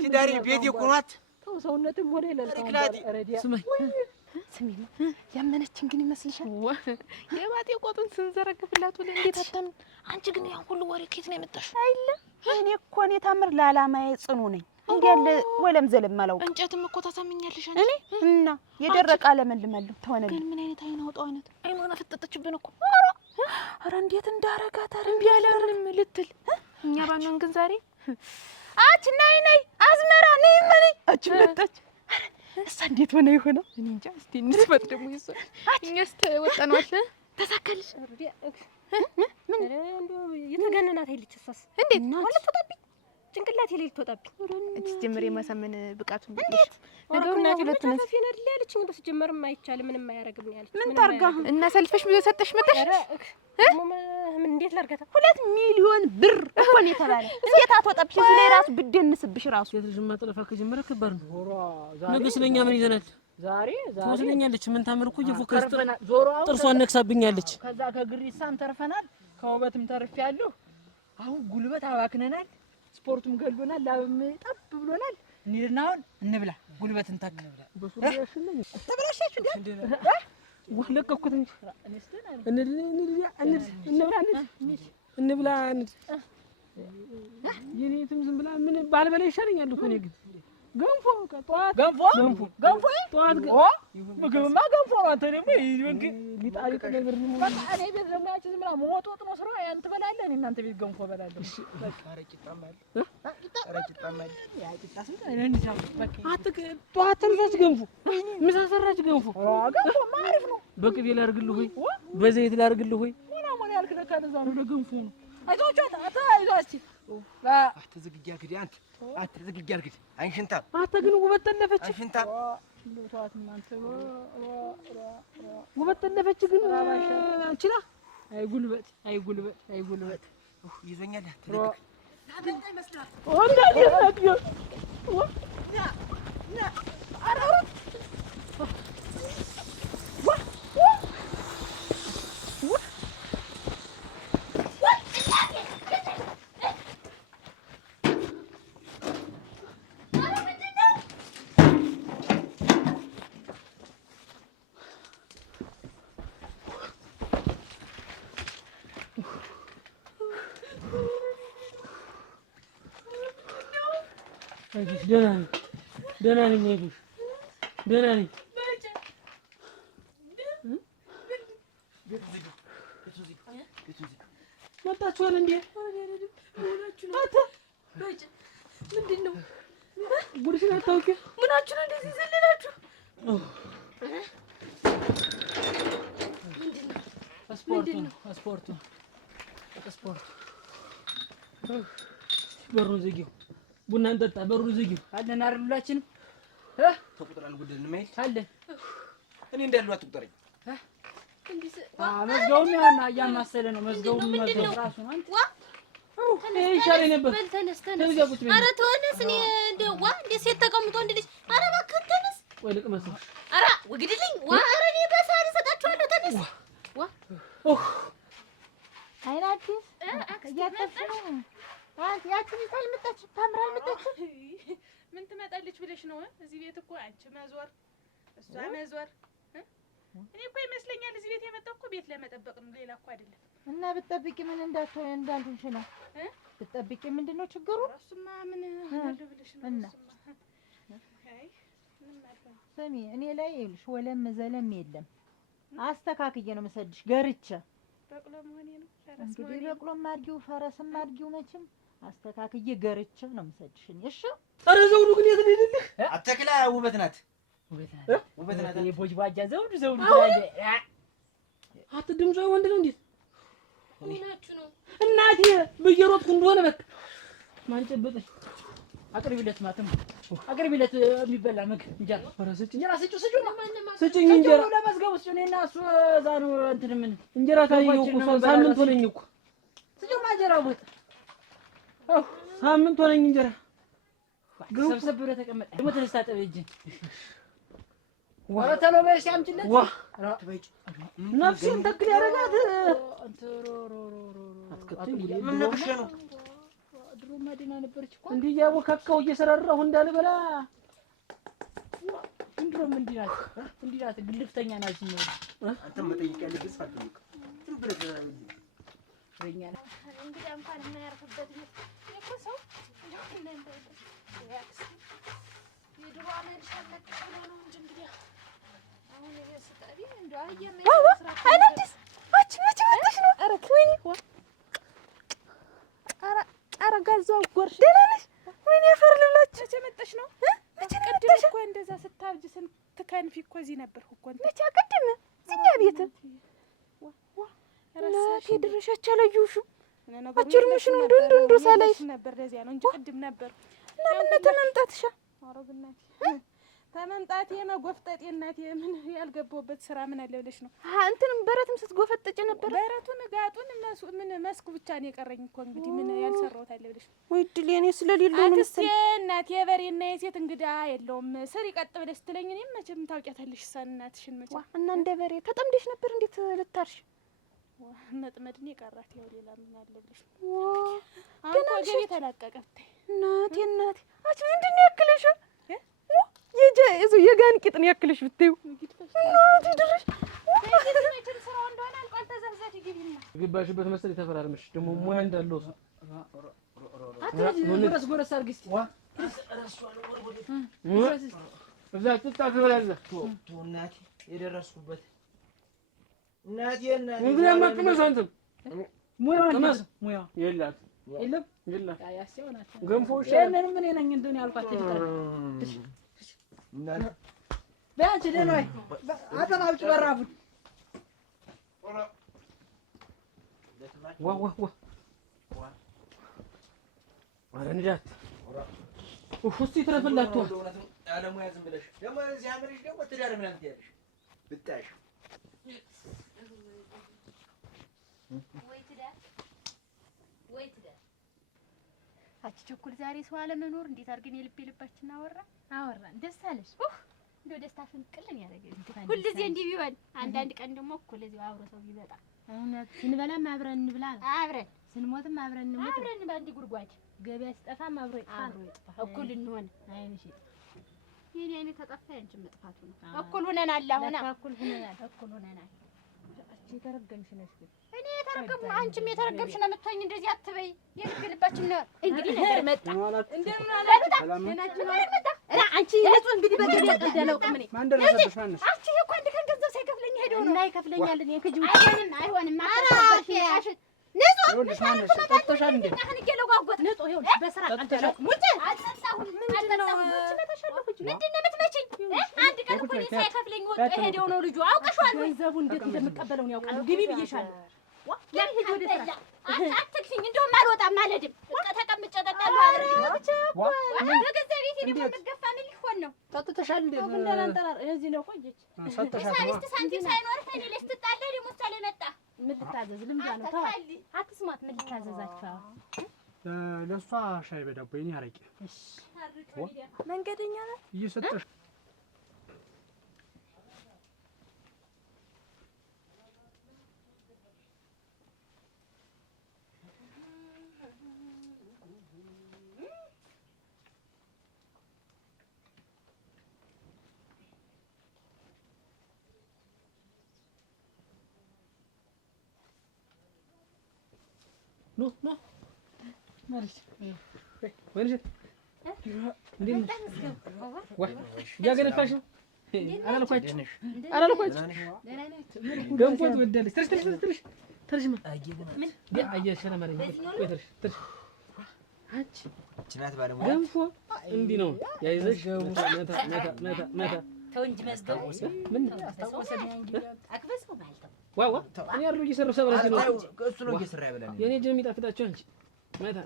ትዳሬ ቤት የቆናት ተው ሰውነትም ወደ ለልታ ስማኝ ስሚኝ ያመነችን ግን ይመስልሻል የባጤ ቆጡን ስንዘረግፍላት ወለ እንዴት አታምን አንቺ ግን ያን ሁሉ ወሬ ከየት ነው የመጣሽው አይለ እኔ ታምር ለዓላማዬ ጽኑ ነኝ እንዴል ወለም ዘለም አላውቅ እንጨትም እኮ ታሳምኛለሽ አንቺ እኔ እና የደረቀ አለመልመልም ተሆነልኝ ግን ምን አይነት አይን አውጣው አይነት አይኗን አፈጠጠችብን እኮ ኧረ እንዴት እንዳረጋት እምቢ አላልንም ልትል እኛ ባንሆን ግን ዛሬ አች ነይ አዝመራ ነይ ማን አች መጣች እሷ እንዴት ሆነ ይሆናል እኔ እንጃ እስቲ እንስፈት ደግሞ ይሰ እኛስ ተወጣናል ተሳካልሽ ምን እንደው የተገነናት አይልችሳስ እንዴት ማለት ተጣብኝ ጭንቅላቴ ላይ ልትወጣብኝ እቺ ጀምሬ ማሳመን ብቃቱን እንዴት ነገሩና ሁለት ነው ተፈና አይደል ያለችኝ እንደው ሲጀመርም አይቻልም ምንም አያረግም ነው ያለች ምን ታርጋ እና ሰልፈሽ ምን ሰጠሽ መጣሽ ምን እንዴት ላርጋታ 2 ሚሊዮን ብር እኮ ነው የተባለ እንዴት አትወጣብሽ እዚህ ላይ ራሱ ብደንስብሽ ራሱ የልጅማ ጠለፋ ከጀመረ ከባድ ነው ነገ ስለኛ ምን ይዘናል ዛሬ ትወስደኛለች ምን ታምር እኮ እየፎከረች ጥርሷን ነክሳብኛለች ከዛ ከግሪሳም ተርፈናል ከውበትም ተርፌያለሁ አሁን ጉልበት አባክነናል ስፖርቱም ገሎናል ላብም ጠብ ብሎናል እንሂድና አሁን እንብላ ጉልበትን ታክ በሱሪያሽልኝ ተበላሻችሁ እንዴ ወለቀኩት እንብላ የኔትም ዝም ብላ ምን ባልበላ ይሻለኛል እኮ እኔ ግን ገንፎ ጠዋት ምግብማ ገንፎ ነው አንተ ደግሞ ሊጣሪ ነገር ነው እኔ ቤት ደግሞ ያቺ ዝም ብላ ሞጦጥ ነው ስራ ያን ትበላለህ እኔ እናንተ ቤት ገንፎ እበላለሁ በቃ ጠዋት ተነሳች ገንፎ ምሳ ሰራች ገንፎ አሪፍ ነው በቅቤ ላድርግልህ ወይ በዘይት ላድርግልህ ወይ ምን ያልክ ለካ ለዛ ነው ለገንፎ ነው አይዞቻት አትዝግያ ግዲ አትዝግያ ግዲ አንሽንታ አንተ ግን ውበት ተለፈች አንሽንታ ሉቷት እናንተ ውበት ተለፈች ግን አንቺላ አይ ጉልበት ይዞኛል አትልቅ ታበልጣ ይመስላል ና ደህና ነኝ አይዞሽ ደህና ነኝ መጣችኋል እንዴ ምንድን ነው ጉድሽን አታውቂም ምናችሁ ነው እንደዚህ ዘለላችሁ ስፖርቱ በሩን ዝጊው ቡና እንጠጣ በሩን ዝጊው አለን አይደል ሁላችንም ተቁጥራል ጉድን ማይል አለን እኔ እንዳለው አትቁጠረኝ መዝገቡም ያና እያማሰለ ነው መዝገቡም መዝገቡ ራሱ ነው አንተ ይሻለኝ ነበር ተነስ ኧረ ተነስ እኔ እንደው እንደ ሴት ተቀምጦ እንደ ልጅ ኧረ እባክህ ተነስ ወይ ልቅመስሽ ኧረ ወግድልኝ ኧረ እኔ በሳህን እሰጣችኋለሁ ተነስ አይናችሁስ እያጠፍሽ ነው ያቺ ልጅ አልመጣችም ታምራ አልመጣችም ምን ትመጣለች ብለሽ ነው እዚህ ቤት እኮ አንቺ መዞር እሷ መዞር እኔ እኮ ይመስለኛል እዚህ ቤት የመጣው እኮ ቤት ለመጠበቅ ነው ሌላ እኮ አይደለም እና ብትጠብቂ ምን እንዳልሆንሽ ነው ብትጠብቂ ምንድን ነው ችግሩ እሱማ ምን አለው ብለሽ ነው እና አይ ምን ማለት ስሚ እኔ ላይ ይኸውልሽ ወለም ዘለም የለም አስተካክዬ ነው የምሰድሽ ገርቼ በቅሎ መሆኔ ነው እንግዲህ በቅሎም አድርጊው ፈረስም አድርጊው መቼም አስተካክዬ ገርቼ ነው የምሰድሽ እሺ ኧረ ዘውዱ ግን የት ልሂድልህ አተክላ ውበት ናት ውበት ናት የቦጅ ባጃ ዘውዱ አትድምጿ ወንድ ነው እንዴት ምናችሁ ነው እናቴ በየሮጥኩ እንደሆነ በቃ ማን ጨበጠኝ አቅርቢለት ማተም አቅርቢለት የሚበላ ምግብ እንጀራ እንጀራ ስጭኝ እንጀራ ለመዝገቡ ስጭኝ እና እሱ እዛ ነው እንትን ምን እንጀራ ታየው እኮ ሳምንት ሆነኝ እኮ ስጭኝ እንጀራ ወጥ ሳምንት ሆነኝ እንጀራ ሰብሰብ ብለህ ተቀመጥ ደግሞ ተነስታ ጠብ እጅን ወራተሎ በሽ አምጪለት ዋ ነፍሴን ተክል ያደርጋት ምን ነግሼ ነው ድሮ ማዲና ነበርች እኮ እንዲህ እያቦካካው እየሰራራሁ እንዳልበላ እንድሮም እንዲህ ናት ግልፍተኛ ናት ነው አንተም መጠየቅ ያለብህ ሳትጠይቅ ዝም ብለህ ረኛ እንግዲህ እንኳን የማያርፍበት ቤት እኮ ሰው የድሮ አመልሽ አለቀ ብሎ ነው እንጂ እንግዲህ አሁን የስጠሪ እንደው አየመኝ አይናዲስ አቺ መቼ መጣሽ ነው ኧረ ወይኔ ኧረ ጋዛው ጎርሽ ደህና ነሽ ወይኔ አፈር ልብላችሁ መቼ መጣሽ ነው መቼ መጣሽ እኮ እንደዛ ስታብጅ ስትከንፊ እኮ እዚህ ነበርኩ እኮ መቼ ቅድም እዚኛ ቤት እናቴ ድረሻች አላየሁሽም አጭርምሽን እንዶ ሳላይሽ ነበር ለዚያ ነው እንጂ ቅድም ነበር እና ምን ተመምጣትሻ ኧረ በእናትሽ ተመምጣቴ ነው ጎፍጠጤ እናቴ ምን ያልገባሁበት ስራ ምን አለ ብለሽ ነው እንትንም በረትም ስትጎፈጠጭ ነበር በረቱን ጋጡን ምን መስኩ ብቻ ነው የቀረኝ እኮ እንግዲህ ምን ያልሰራሁት አለ ብለሽ ነው ወይ ድል የኔ ስለሌለው ነው አክስቴ እናቴ የበሬና የሴት እንግዳ የለውም ስር ይቀጥ ብለሽ ስትለኝ እኔም መቼም ታውቂያታለሽ እናትሽን መቼም እና እንደ በሬ ተጠምደሽ ነበር እንዴት ልታርሽ መጥመድን የቀራት ያው ሌላ ምን አለ ብለሽ አሁን ወገቤ ተላቀቀ እናቴ አቺ ምንድን ነው ያክልሽ የጋን ቂጥን ያክልሽ ብትይው እናቴ ድረሽ መቼም ስራው እንደሆነ አልቋል ተዘርዘሽ ግቢና ግባሽበት መሰለኝ ተፈራርመሽ ደግሞ ሙያ እንዳለው ሰው አትረስ ጎረስ አድርጊ እስኪ እዛ ትታፈራለህ እናቴ የደረስኩበት እናቴ እንግዲህ ማቅመስ አንተም ሙያ የላት የለም የላት ያያስው ናቸው ገንፎ ሸነን ምን ነኝ እንደሆነ ያልኳት ይልታል ቢያንስ ደህና ወይ አጠናብጭ በራፉን ዋ ኧረ ንዳት እስኪ ትረፍላችሁ ያለ ሙያ ዝም ብለሽ ደግሞ እዚህ አምርሽ ደግሞ ትዳር ምናምን ትያለሽ ብታሽ ወይ ትዳር አቺ ቸኩል ዛሬ ሰው አለመኖር እንዴት አድርገን የልባችን አወራን ደስ አለሽ እንደው ደስታሽን ቅልን ያደረገኝ ሁልጊዜ እንዲህ ቢሆን አንዳንድ ቀን ደግሞ እኮ ለዚህ አብሮ ሰው ቢመጣ እውነት ስንበላም አብረን እንብላ አብረን ስንሞትም አብረን እንሞት አብረን ባንዲ ጉድጓድ ገበያ ሲጠፋም አብሮ ይጥፋ እኩል እንሆን አይንሽ የኔ አይነት ተጠፋ ያንቺ መጥፋቱ ነው እኩል ሆነናል አሁን እኩል ሆነናል የተረገምሽ ነሽ ግን እኔ የተረገምኩ አንቺም የተረገምሽ ነው የምትሆኝ። እንደዚህ አትበይ። የልብልባችን ነው እንግዲህ ነገር መጣ። እንደምን አላችሁ? አንቺ የቱ እንግዲህ በገበያ እንደለውቅም እኔ ማን ደረሰብሽ? ማንስ አንቺ እኮ አንድ ቀን ገንዘብ ሳይከፍለኝ ሄደው ነው እና ይከፍለኛል። እኔ ከጂ አይሆንም አታባሽ ንጹህ ጠጥተሻል እንዴ? ንጹህ ይኸውልሽ በስራ አልተሻልኩ ሙት አልጠጣሁም። ምንድን ነው የምትመጪኝ? አንድ ቀን እኮ እኔ ሳይከፍለኝ ወጥቶ ሄደው ነው ልጁ። አውቀሽዋል። ገንዘቡ እንዴት እንደምቀበለው ነው ያውቃለሁ። ግቢ ብዬሻለሁ። አትክፊኝ። እንደውም አልወጣም አልሄድም። ተቀምጬ እጠጣለሁ። በገዛ ቤቴ ደግሞ የምትገፋ ምን ሊሆን ነው? ጠጥተሻል እንዴ? እንዳላንጠራር እዚህ ነው ቆየች። ሳቢስት ሳንቲም ሳይኖርህ እኔ ላይ ስትጣላ ደግሞ እሷ ላይ መጣ። ምን ልታዘዝ? ልምዷ ነው። ተዋት፣ አትስማት። ምን ልታዘዛችሁ? ለእሷ ሻይ በዳቦ የኔ አረቄ መንገደኛ ናት እየሰጠሽ ኖ ማለት ወይኔ እንዴት ነሽ? እያገነፋሽ ነው አላልኳችሁ? ገንፎ ትወዳለች። ተርሽ ገንፎ እንዲህ ነው ያይዘሽ መታ ተው እንጂ መዝገቡ ምን አክበስኩ ባልተው ዋዋ እኔ አይደለሁ እየሰራሁ ሰበረች ነው እሱ ነው እየሰራ ይበላል። የኔ ጀም ይጣፍጣችሁ እንጂ መታ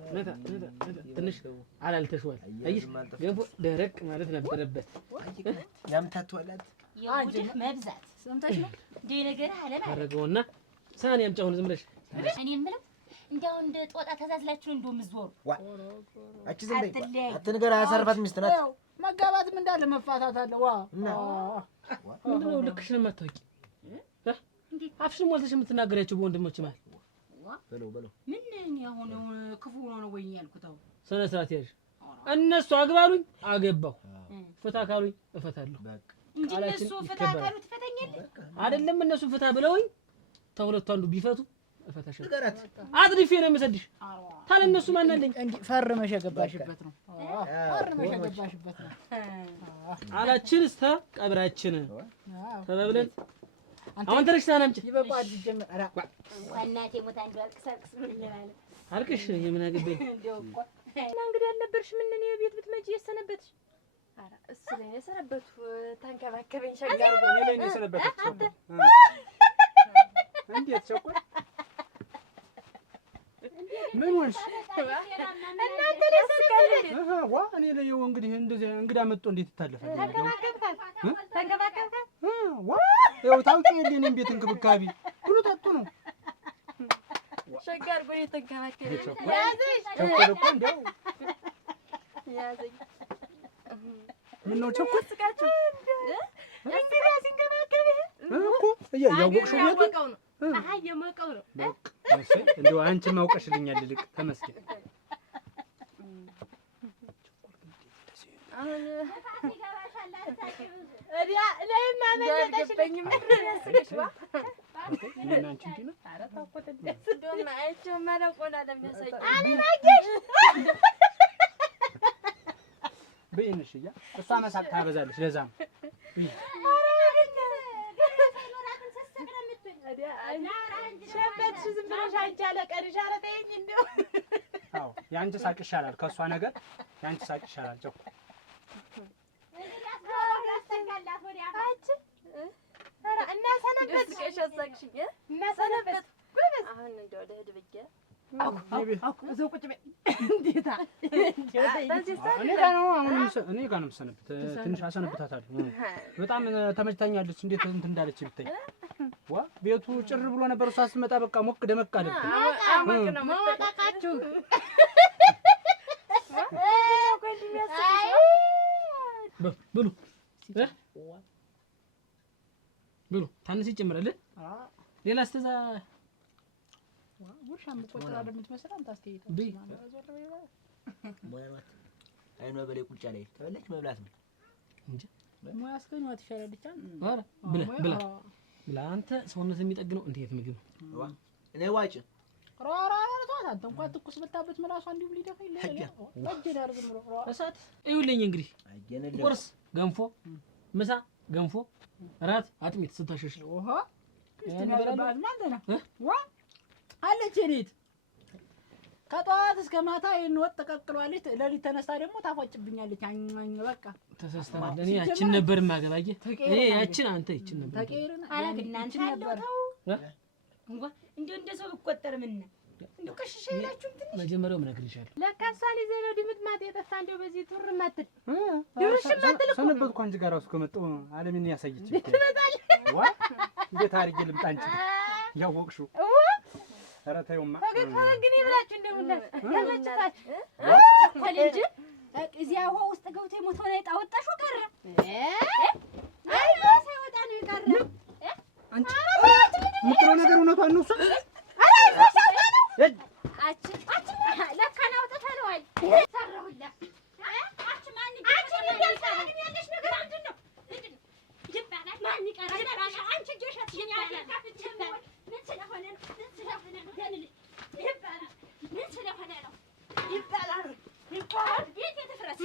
ትንሽ አላልተሽዋል። አይሽ ገንፎ ደረቅ ማለት ነበረበት። ያምታቷላት የውድህ መብዛት ሰምተሽ ነው እንዴ ነገር አለ ማለት አረገውና ሳህን ያምጫውን ዝም ብለሽ እኔ የምለው እንደው እንደ ጦጣ ተዛዝላችሁ እንደው ምዝወሩ አቺ ዝም በይ አትንገር። አያሳርፋት ሚስት ናት። መጋባትም እንዳለ መፋታት አለ። ዋ ምንድን ነው ልክሽን የማታውቂ አፍሽን ሞልተሽ የምትናገሪያቸው በወንድሞች ማለት በለው ምን ያሁን ክፉ ሆኖ ነው ወይ ያልኩት? አው ስነ ስርዓት ያዥ። እነሱ አግባሉኝ አገባሁ፣ ፍታ ካሉኝ እፈታለሁ። በቃ እንጂ እነሱ ፍታ ካሉ ትፈተኛለህ አይደለም? እነሱ ፍታ ብለውኝ ተሁለቱ አንዱ ቢፈቱ እፈታሻለሁ። አጥድፌ ነው የምሰድሽ። ታለ እነሱ ማን አለኝ? እንዴ ፈርመሽ የገባሽበት ነው። ፈርመሽ የገባሽበት ነው። አላችን እስተ ቀብራችን ተበብለን አሁን ተረሽታ ናምጭ ይበቃል። ጀመረ አራ እናቴ ሞታ አንዱ አልቅሳልቅስ ምን ይላል? አልቅሽ የምን አገባኝ? እንደው እኮ እና እንግዲህ አልነበርሽ ምን ነው የቤት ብትመጪ የሰነበትሽ? አራ እሱ ላይ የሰነበቱ ታንከባከበኝ ሸጋር ነው ላይ ነው የሰነበተች። እንዴት ቸኮል ምን ወንሽ እናንተ ላይ ሰነበትሽ? ዋ እኔ ላይ እንግዲህ እንደዚህ እንግዳ መጥቶ እንዴት ይታለፋል? ተንከባከብካት ዋ ያው ታውቂ የለኝም ቤት እንክብካቤ ብሉ ጠጡ ነው ሸጋር ጎኔ ተንከባከበኝ። ያዘሽ ቸኮል እኮ እንደው ያዘኝ ምን ነው ቸኮል ስቃችሁ እንግዲህ ሲንከባከብህ እኮ ያወቅሽው ያወቀው ነው። አይ የማውቀው ነው። በቃ እሺ እንደው አንቺም አውቀሽልኛል። ልቅ ተመስገን። አሁን እዲያ ለምን አመለጠሽኝ? ያስቀሽ ዋ ምን አንቺ እንዴ ነው? ኧረ ታቆጥ እንደውም አይቼው ማለቆና ለሚያሳይ አለናገሽ በእንሽያ እሷ መሳቅ ታበዛለች። ለዛም ሸበትሽ ዝም ብለሽ አንቺ አለቀንሽ። ኧረ ተይኝ እንደው አዎ ያንቺ ሳቅ ይሻላል ከእሷ ነገር ያንቺ ሳቅ ይሻላል። ጨው ኧረ እና ሰነበት ከሸሳቅሽኝ እና ሰነበት አሁን እንደው ለህድ ብዬ እዛው ቁጭ በይ። እንዴታ እኔ ጋር ነው የምሰነብት። ትንሽ አሰነብታታለሁ። በጣም ተመችታኛለች። እንዴት እንትን እንዳለች ብታይ ዋ ቤቱ ጭር ብሎ ነበር። እሷ ስትመጣ በቃ ሞቅ ደመቅ አለብኝ። አሞቅ ነው መጣቃችሁ ብሉ ብሉ ታንስ ይጨምራል። ሌላ ስተዛ ጉርሻም ቆጥራ እንደምትመስል አንተ አስተያየት በይ ሞያማት አይኗ በላይ ቁጫ ላይ ተበለች መብላት ነው እንጂ ሞያ አስከኛት ይሻላል። ብቻ አረ ብላ ለአንተ ሰውነት የሚጠግነው እንዴት ምግብ ነው? እኔ ዋጭ አንተ እንኳን ትኩስ ብታበት ምላሷ እንዲሁ ሊደፋኝ እሳት ይኸውልኝ እንግዲህ ቁርስ ገንፎ፣ ምሳ ገንፎ፣ እራት አጥሚት ስታሸሽ ውሃ ይስተናገራል ማለት ነው። አለች እኔት ከጧት እስከ ማታ ይሄን ወጥ ተቀቅሏለች። ለሊት ተነስታ ደግሞ ታፏጭብኛለች። አኛኝ በቃ ተሰስተናል። እኔ ያችን ነበር ማገባየ እኔ ያችን አንተ ይችን ነበር ተቀይረና አላግናንተ ነበር እንደ ሰው ብቆጠር ምን እንደው ከሽሽ ይላችሁ እንትን መጀመሪያው ምነግርሻለሁ። ለካ እሷን ይዘህ ነው ድምጥማጥ የጠፋ እንደው በዚህ ቱር ማትል ድርሽ ማትል እኮ ሰነበትኩ አንቺ ጋር እራሱ ከመጣሁ ዓለምን ያሳየች ትመጣለህ። እንዴት አድርጌ ልምጣ አንቺ ያወቅሽው? ኧረ ተይውማ ፈገግ ብላችሁ እንደምላችሁ ተመችታችሁ ቸኮል እንጂ እዚያ ውሃ ውስጥ ገብቶ የሞተውን አይጥ አወጣሽው ቀረ። አይ ሳይወጣ ነው የቀረ። አንቺ የምትለው ነገር እውነቷን ነው እሷ? ለካ ነው አውጥተነዋል። ሰራሁላት ያለሽ ነገር ምንድን ነው? ይባላል ማን ይቀራል? አንቺ ጆሻት ምን ስለሆነ ነው? ምን ስለሆነ ነው? ይባላል ቤት የትፍረስ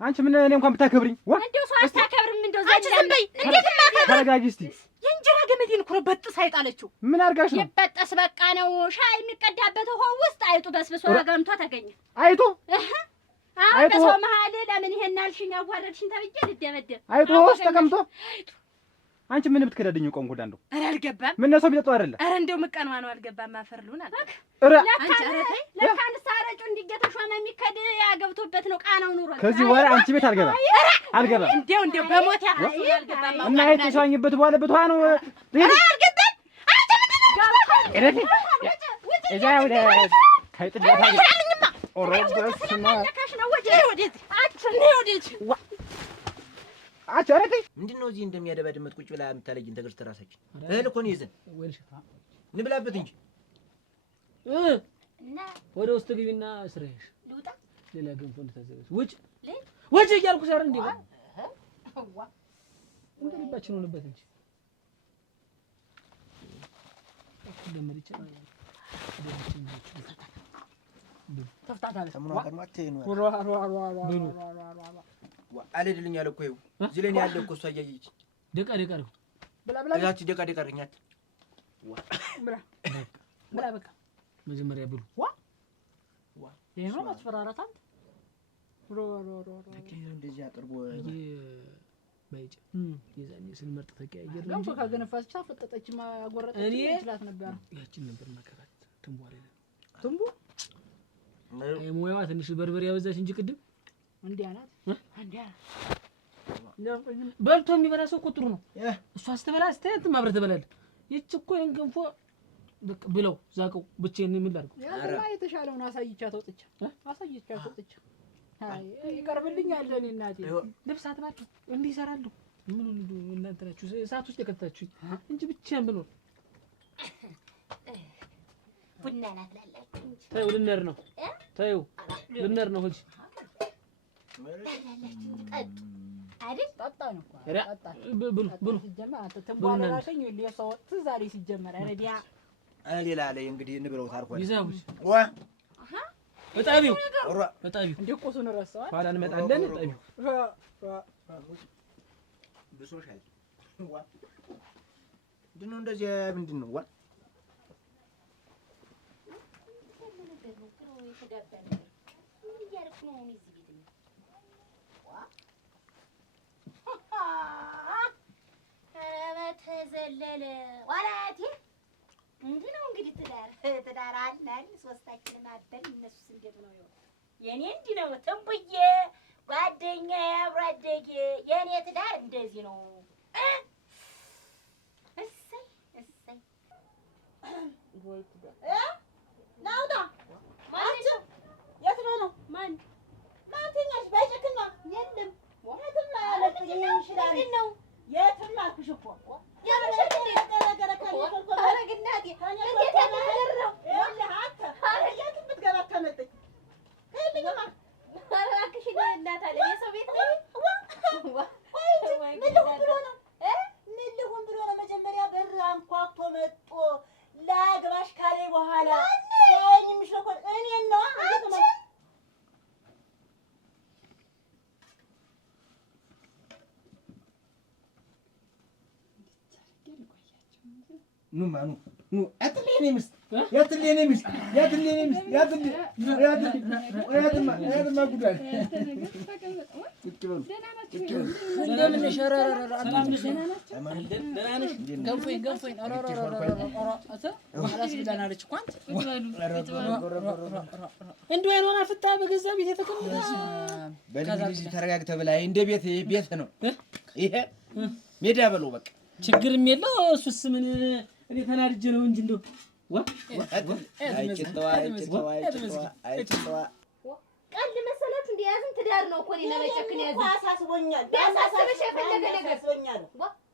አንቺ ምን እኔ እንኳን ብታከብሪኝ እንደው ሰው አታከብርም። እንደው ዝም በይ። እንዴት ማከብር? ተረጋጊ እስቲ። የእንጀራ ገመዴን እኮ በጥስ አይጣለችው። ምን አድርጋሽ ነው? ይበጠስ በቃ ነው። ሻይ የሚቀዳበት ውሃ ውስጥ አይጡ በስብሶ ገምቶ ተገኘ። አይጡ አሁን በሰው መሀል ለምን ይሄን አልሽኝ? አዋረድሽኝ ተብዬ ልደበደብ። አይጡ ውስጥ ተቀምጦ አንቺ ምን ብትከዳድኝ ቆም ጎዳ እንደው ኧረ አልገባም። ምን ነው ሰው ቢጠጡ አይደለ? ኧረ እንደው ምቀኗ ነው አልገባም። አፈርሉን አለ ለካ ንሳረጩ እንዲገተሾመ የሚከድ ያገብቶበት ነው ቃናው ኑሮ። ከዚህ በኋላ አንቺ ቤት አልገባም። እንደው በሞት አልገባም። እና አይጥ የሻኝበት በኋላ በቷ ነው አልገባም። አንቺ ምንድን ነው እዛ ወደ ከይጥላታ ኦሮበስማ ለካሽ ነው ወዴት አቻ አረቴ ምንድነው እዚህ እንደሚያደባድመት ቁጭ ብላ የምታለጅን ተገርተ ራሳችን እህል እኮ ነው ይዘን እንብላበት እንጂ እና ወደ ውስጥ ግቢና ስራሽ ልውጣ። ሌላ ገንፎ እንድታዘጋጅ ውጭ እያልኩ ሳር እንዴ እንግዲባችን ሆነበት እንጂ ደመር ይችላል ተፍታታለ ሰሙና ቀርማት ነው አለድልኝ ያለ እኮ ይኸው እዚህ ላይ ያለ እኮ እሷ እያየች ደቃ ነው ብላ እዛች ደቃ አርኛት ብላ በቃ መጀመሪያ ብሉ ይሄ ነው ማስፈራራት። አንተ ተቀየረ እንደዚህ አቅርቦ ባይጭ የዛኔ ስንመርጥ ተቀያየር ነው እንጂ ካገነፋች ታፈጠጠች ማጎረጠች ይችላል ነበር። ያችን ነበር መከራት ትንቡ ሙያዋ ትንሽ በርበሬ ያበዛች እንጂ ቅድም እንዲያ ናት። በልቶ የሚበላ ሰው ቁጥሩ ነው። እሷ ስትበላ ስትያት ማብረህ ትበላለህ። ይህች እኮ ይሄን ገንፎ በቃ ብለው ዛቀው ብቻዬን ምን ላድርገው? ያማ የተሻለውን አሳይቻት ወጥቼ አይ ይቀርብልኛል። እኔ እናቴ ልብስ አጥባችሁ እንዲህ ይሰራሉ። ምን እናንተ ናችሁ እሳት ውስጥ የከተታችሁኝ እንጂ ብቻዬን ብኖር ቡና ናትላላችሁ እንጂ ተይው ልንሄድ ነው። ተይው ልንሄድ ነው። ሆጂ አይደል ጠጣ ነው ጠጣ ብሉ ሲጀመር አንተ ተንቧራራሽኝ ለሰው ዛሬ ሲጀመር አረዲያ ሌላ ላይ እንግዲህ ንብረው ታርኳል ይዛውሽ ዋ እጣቢው እንደ ቆሱን ረሳው ኋላ እንመጣለን። እጣቢው ብሶሻል ዋ ምንድነው እንደዚህ ምንድነው ዋ ተዘለለ ወላቴ እንዲህ ነው እንግዲህ ትዳር አለን ሶስታችንም አበል። እነሱስ እንዴት ነው? የኔ እንዲህ ነው ትንቡዬ ጓደኛዬ አብሮ አደጌ የኔ ትዳር እንደዚህ ነው። እሰይ ወይ ትዳር ናውጣ ማንቺ የት ነው ማን ማንተኛሽ ባይጨክና የለም የትም ላይ አለች ይሽላል ነው የትም አልኩሽ እኮ የምሽት ኑ ማኑ ኑ አትልኝ እኔ ምስት ያትልኝ እኔ ምስት ያትልኝ እኔ ምስት ያትልኝ ያትማ ጉዳይ ቁጭ በሉ እንደምን ሸረረረ አላምንሽ ደህና ነሽ ገንፎኝ አላስ ብላናለች እኮ አንተ እንደው አይሆን አፍታ በገዛ ቤት የተቀመጠ በልጅ ተረጋግተህ ብላ እንደ ቤት ነው ይሄ ሜዳ በለው በቃ ችግርም የለው እሱስ ምን እኔ ተናድጄ ነው እንጂ እንደው ቀልድ መሰላችሁ እንደ ያዝን ትዳር ነው እኮ እኔ ለመጨክን ያዝን አሳስቦኛል ቢያሳስብሽ የፈለገ ነገር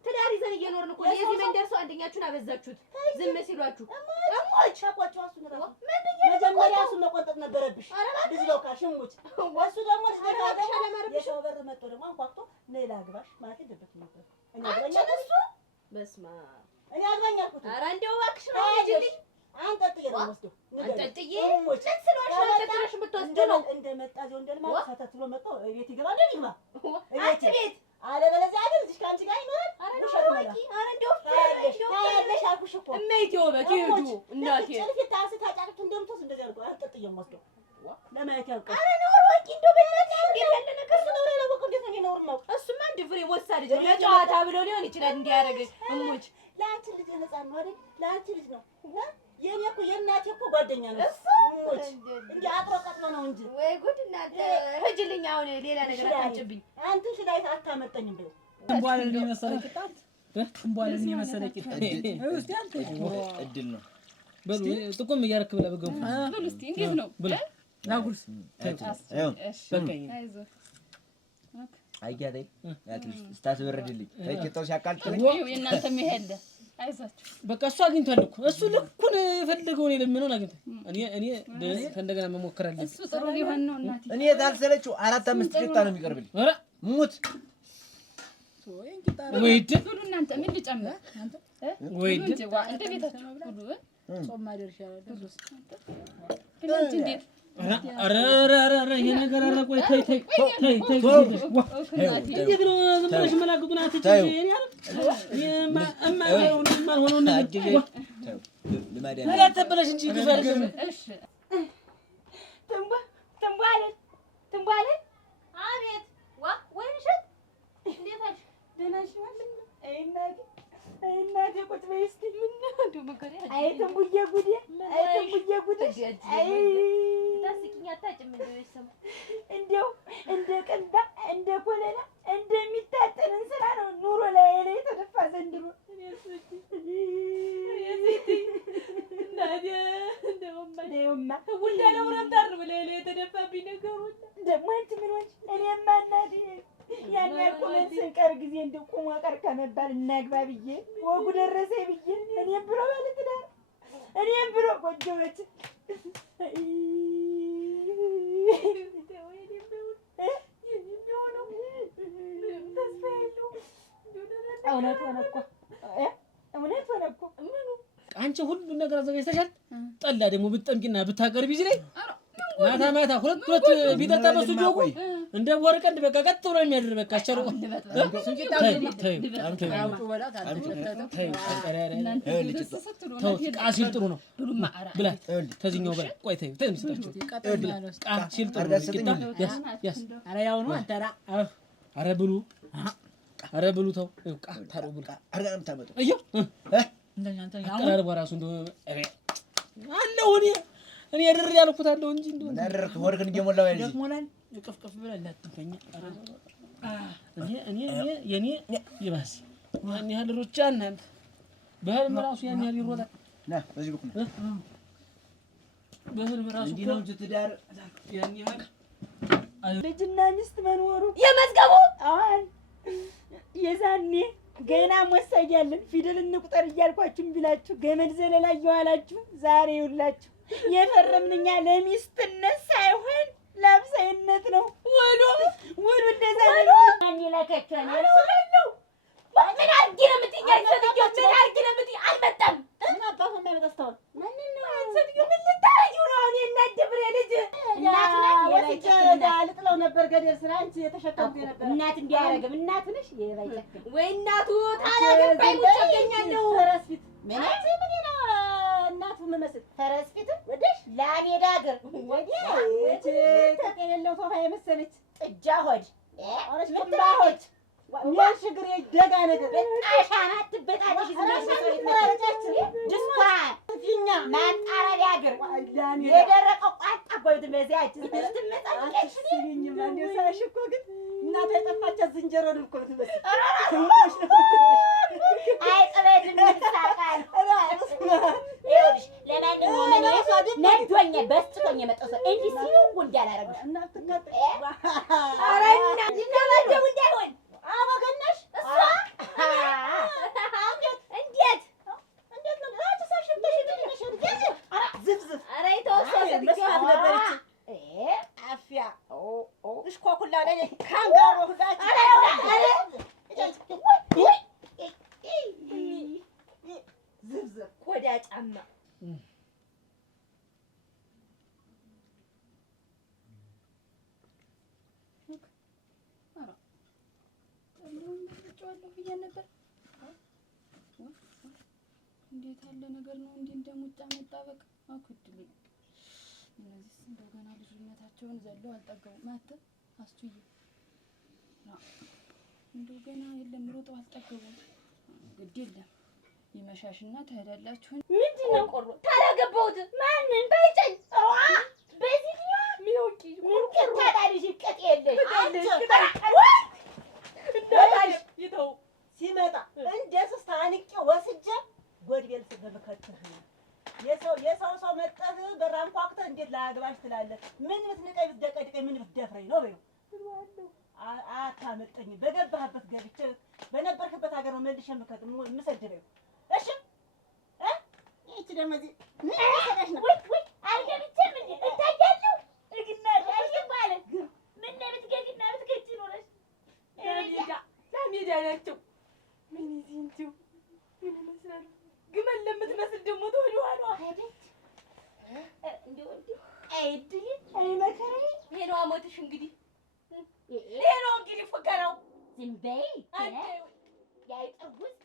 ትዳር ይዘን እየኖርን እኮ የዚህ መንደር ሰው አንደኛችሁን አበዛችሁት ዝም ሲሏችሁ እሞች አቋጫው እሱ ነው መጀመሪያ እሱ መቆንጠጥ ነበረብሽ ድዝለው ካሽሙት ወሱ ደግሞ የሰው በር መጥቶ ደግሞ አንኳኩቶ ሌላ ግባሽ ማለት እንደበት ነበር እኔ አግባኛለሁ በስማ እኔ አግባኛለሁ ኧረ እንደው እባክሽ ነው ልጅልኝ አንጠጥዬ ነው ወስደው አንጠጥዬ ለስሏሽ አንጠጥሽ የምትወስደው ነው እንደመጣ ዚው እንደልማ ተተትሎ መጥቶ ቤት ይገባል ይግባ አንቺ ቤት አለበለዚያ አይደል እዚህ ካንቺ ጋር ይኖራል ውሸት ነው ኧረ እንደው ታያለሽ አልኩሽ እኮ እመይቴ ወበት ይሄዱ እናቴ ጭልፊት ታንስታ ጫጭቱ እንደምትወስድ እንደዚህ አድርጎ አንጠጥዬ ወስደው ለማየት ያውቃል ኧረ ነው ወቂ እንደው በእናትሽ እንዴት ያለ ነገር ነው ያላወቀው እንዴት ነው ነው ነው እሱማ አንድ ፍሬ ወሳድ ነው ለጨዋታ ብሎ ሊሆን ይችላል እንዲያረግ እሙች ለአንቺ ልጅ ነፃ ነው አይደል ለአንቺ ልጅ ነው የኔ እኮ የእናቴ እኮ ጓደኛ ነው እሙች እንዴ አጥሮ ቀጥሎ ነው እንጂ ወይ ጉድ እናቴ ሂጂልኝ አሁን ሌላ ነገር አታጭብኝ አንተ ሽላይ አታመጣኝም ብለው እንቧለን የመሰለ ቂጣት እንቧለን የመሰለ ቂጣት እስቲ አንተ እድል ነው በሉ ጥቁም እያረክ ብላ በገቡ በሉ እስቲ እንዴት ነው ብላ ናጉርስ በቃኝ አይዞህ አይያደይ አትሊስት ስታስበረድልኝ ቂጣው ሲያቃልጥልኝ የእናንተም ይሄድ አይዟችሁ በቃ እሱ አግኝቷል እኮ እሱ ልኩን የፈለገውን የለምነውን አግኝቷል እኔ ከእንደገና መሞከር አለብኝ እሱ ጥሩ ሊሆን ነው እናቴ እኔ ታልሰለችው 4-5 ቂጣ ነው የሚቀርብልኝ ኧረ ሙት ወይድ ሁሉ እናንተ ምን ልጨምር አንተ ወይድ እንደ ቤታችሁ ሁሉ ጾም ማደር ይሻላል እናንተ እንዴት ኧረ ይሄ ነገር ኧረ ቆይ ተይ እንዴት ነው ዝም ብለሽ መላግጡን አትችይ እኔ የማልሆነውን ነገር ተበለሽ እንጂ ግፋልሽ እሺ ትንቧለ አቤት ዋ ወይንሸት እንዴት አልሽ ደህና ነሽ እናቴ ቁጭ በይ እስኪ እንደው መከራ አይ ትንቡዬ ጉዴ አይ ታስቂኝ አታጭም እንደው ይሰማ እንደው እንደ ቅንጣ እንደ ኮለላ እንደሚታጠን እንስራ ነው ኑሮ ላይ ተደፋ ዘንድሮ እናቴ እንደውማ ውልዳ ነው ረምታር ብለ የተደፋብኝ ነገሩን ደግሞ አንቺ ምን ሆንሽ እኔማ እናቴ ያን ያልኩመን ስንቀር ጊዜ እንደው ቁሞ ቀር ከመባል እናግባ ብዬ ወጉ ደረሰ ብዬ እኔም ብሎ ባለትዳር እኔም ብሎ ጎጆዎች እውነት ሆነ እኮ አንቺ ሁሉ ነገር አዘጋጅተሻል ጠላ ደግሞ ብትጠምቂና ብታቀርቢ እዚህ ላይ ማታ ሁለት ቢጠጣ በሱ ጆጉ እንደ ወርቀንድ በቃ ቀጥ ብሎ የሚያድር በቃ አቻለው ቃሲል ጥሩ ነው ብላ ተዚህኛው በላ ቆይ ተይ ምስጣችሁ ቃሲል ጥሩ ነው ያስ ኧረ ያው ነው አንተራ ኧረ ብሉ ተው ቃ ታሩ ብሉ አርጋም ታመጡ አዮ እንደኛ አንተ አቀራረብ ራሱ እንደው አለው እኔ ድር ያልኩት አለው እንጂ እንደው እንዳደረክ ወርቅን እየሞላው ያለኝ ደክሞናል ቅፍቅፍ ብለህ እንዳትተኛ እኔ የኔ ይባስ ያን ያህል ሩጫ እናንተ በህልም ራሱ ያን ያህል ይሮጣል ና በዚህ በኩል በህልም ራሱ እንዲህ ነው ትዳር ያን ያህል ልጅና ሚስት መኖሩ የመዝገቡ አሁን የዛኔ ገና ሞሳያለን ፊደል እንቁጠር እያልኳችሁ ቢላችሁ ገመድ ዘለላ እየዋላችሁ ዛሬ ይውላችሁ የፈረምንኛ ለሚስትነት ሳይሆን ለአብሳይነት ነው። ወሎ እንደዛ ነው። ማን ይላከቻል? ነው ምን አርጊ ነው የምትይኝ? ሰትዮ ምን አርጊ ነው የምትይኝ? አልመጣም። ምን አባቱ የማይመጣው ማን ነው? ሰትዮ ምን ልታረጊው ነው? እኔ እናት ድብሬ ልጅ እናት ወስጄ ልጥለው ነበር ገደል ስራ አንቺ የተሸከምኩ ነበር። እናት እንዲያረግም እናት ነሽ ወይ እናቱ ታላገባይ ሙጭ ገኛለሁ። ምን ነው እናቱ የምመስል ፈረስ ፊት ወደሽ ላሜዳ እግር ወዲያ የሌለው ሶፋ የመሰለች ጥጃ ሆድ ምን ሆድ ሽግር ደጋ ነገር በጣሻና ትበጣለሽ ድስኳ ፊኛ ማጣረቢያ እግር የደረቀ ቋጣ ጎይት መዚያች ስትመጣለሽ ሲኝማ እንደው ሳይሽ እኮ ግን እናቷ የጠፋቻት ዝንጀሮ ነው እኮ ትመስል አይጥበልም ይሳቃል ይኸውልሽ ለማንኛውም እኔ ነዶኝ በስቶኝ የመጣው ሰው እንዲህ ሲው እንዳላረግሽ ኧረ እና ይደበደቡ እንዳይሆን አበገነሽ እሷ እንዴት ነው አንቺ ሳሽብሽ ትንሽ ኧረ ዝፍዝፍ ኧረ የተወሰነ መስፋት ነበረች አፍያ እሽኮኩላ ላይ ካንጋሮ ህጋች ዝፍዝፍ ቆዳ ጫማ እንዴት ያለ ነገር ነው? እንዲህ እንደሙጫ መጣበቅ አኩድልኝ። እነዚህስ እንደው ገና ልጅነታቸውን ዘለው አልጠገቡም። ማተብ አስቱዬ እንደው ገና የለም ሮጠው አልጠገቡም። ግድ የለም ይመሻሽና ትሄዳላችሁ። ምንድን ነው ቆሮ ታላገባሁት ማንን ባይጨኝ በዚህ ሚውቂ ቁርቁር ታዳሪሽ ቅጥ የለሽ እንደታሽ ይተው ሲመጣ እንደሱስ ታንቄ ወስጄ ጎድቤል ስለበከተህ የሰው ሰው መጣህ በራንኳክተህ እንዴት ላያገባሽ ትላለህ? ምን ብትንቀይ ብትደቀድቀኝ ምን ብትደፍረኝ ነው በይው። አታመልጠኝ። በገባህበት ገብቼ በነበርክበት ሀገር ነው መልሼ የምሰድበው። እሺ ይህቺ ደግሞ እዚህ ምን ያሰደሽ ነው? ወይ አልገብቼም እንዴ እታያለሁ እግና ዳሽ ማለት ምን ብትገድና ብትገጭ ኖረሽ ላሜዳ ናቸው። ምን ይዚህ እንዲሁ ምን ይመስላል? ግመል ለምትመስል ደግሞ ተወዷሏ ሄደች እንዲሁ አይድል አይመከረኝ ይሄ ነው አሞትሽ እንግዲህ ይሄ ነው እንግዲህ ፍቀረው ዝም በይ ያይ ጥርጉዝ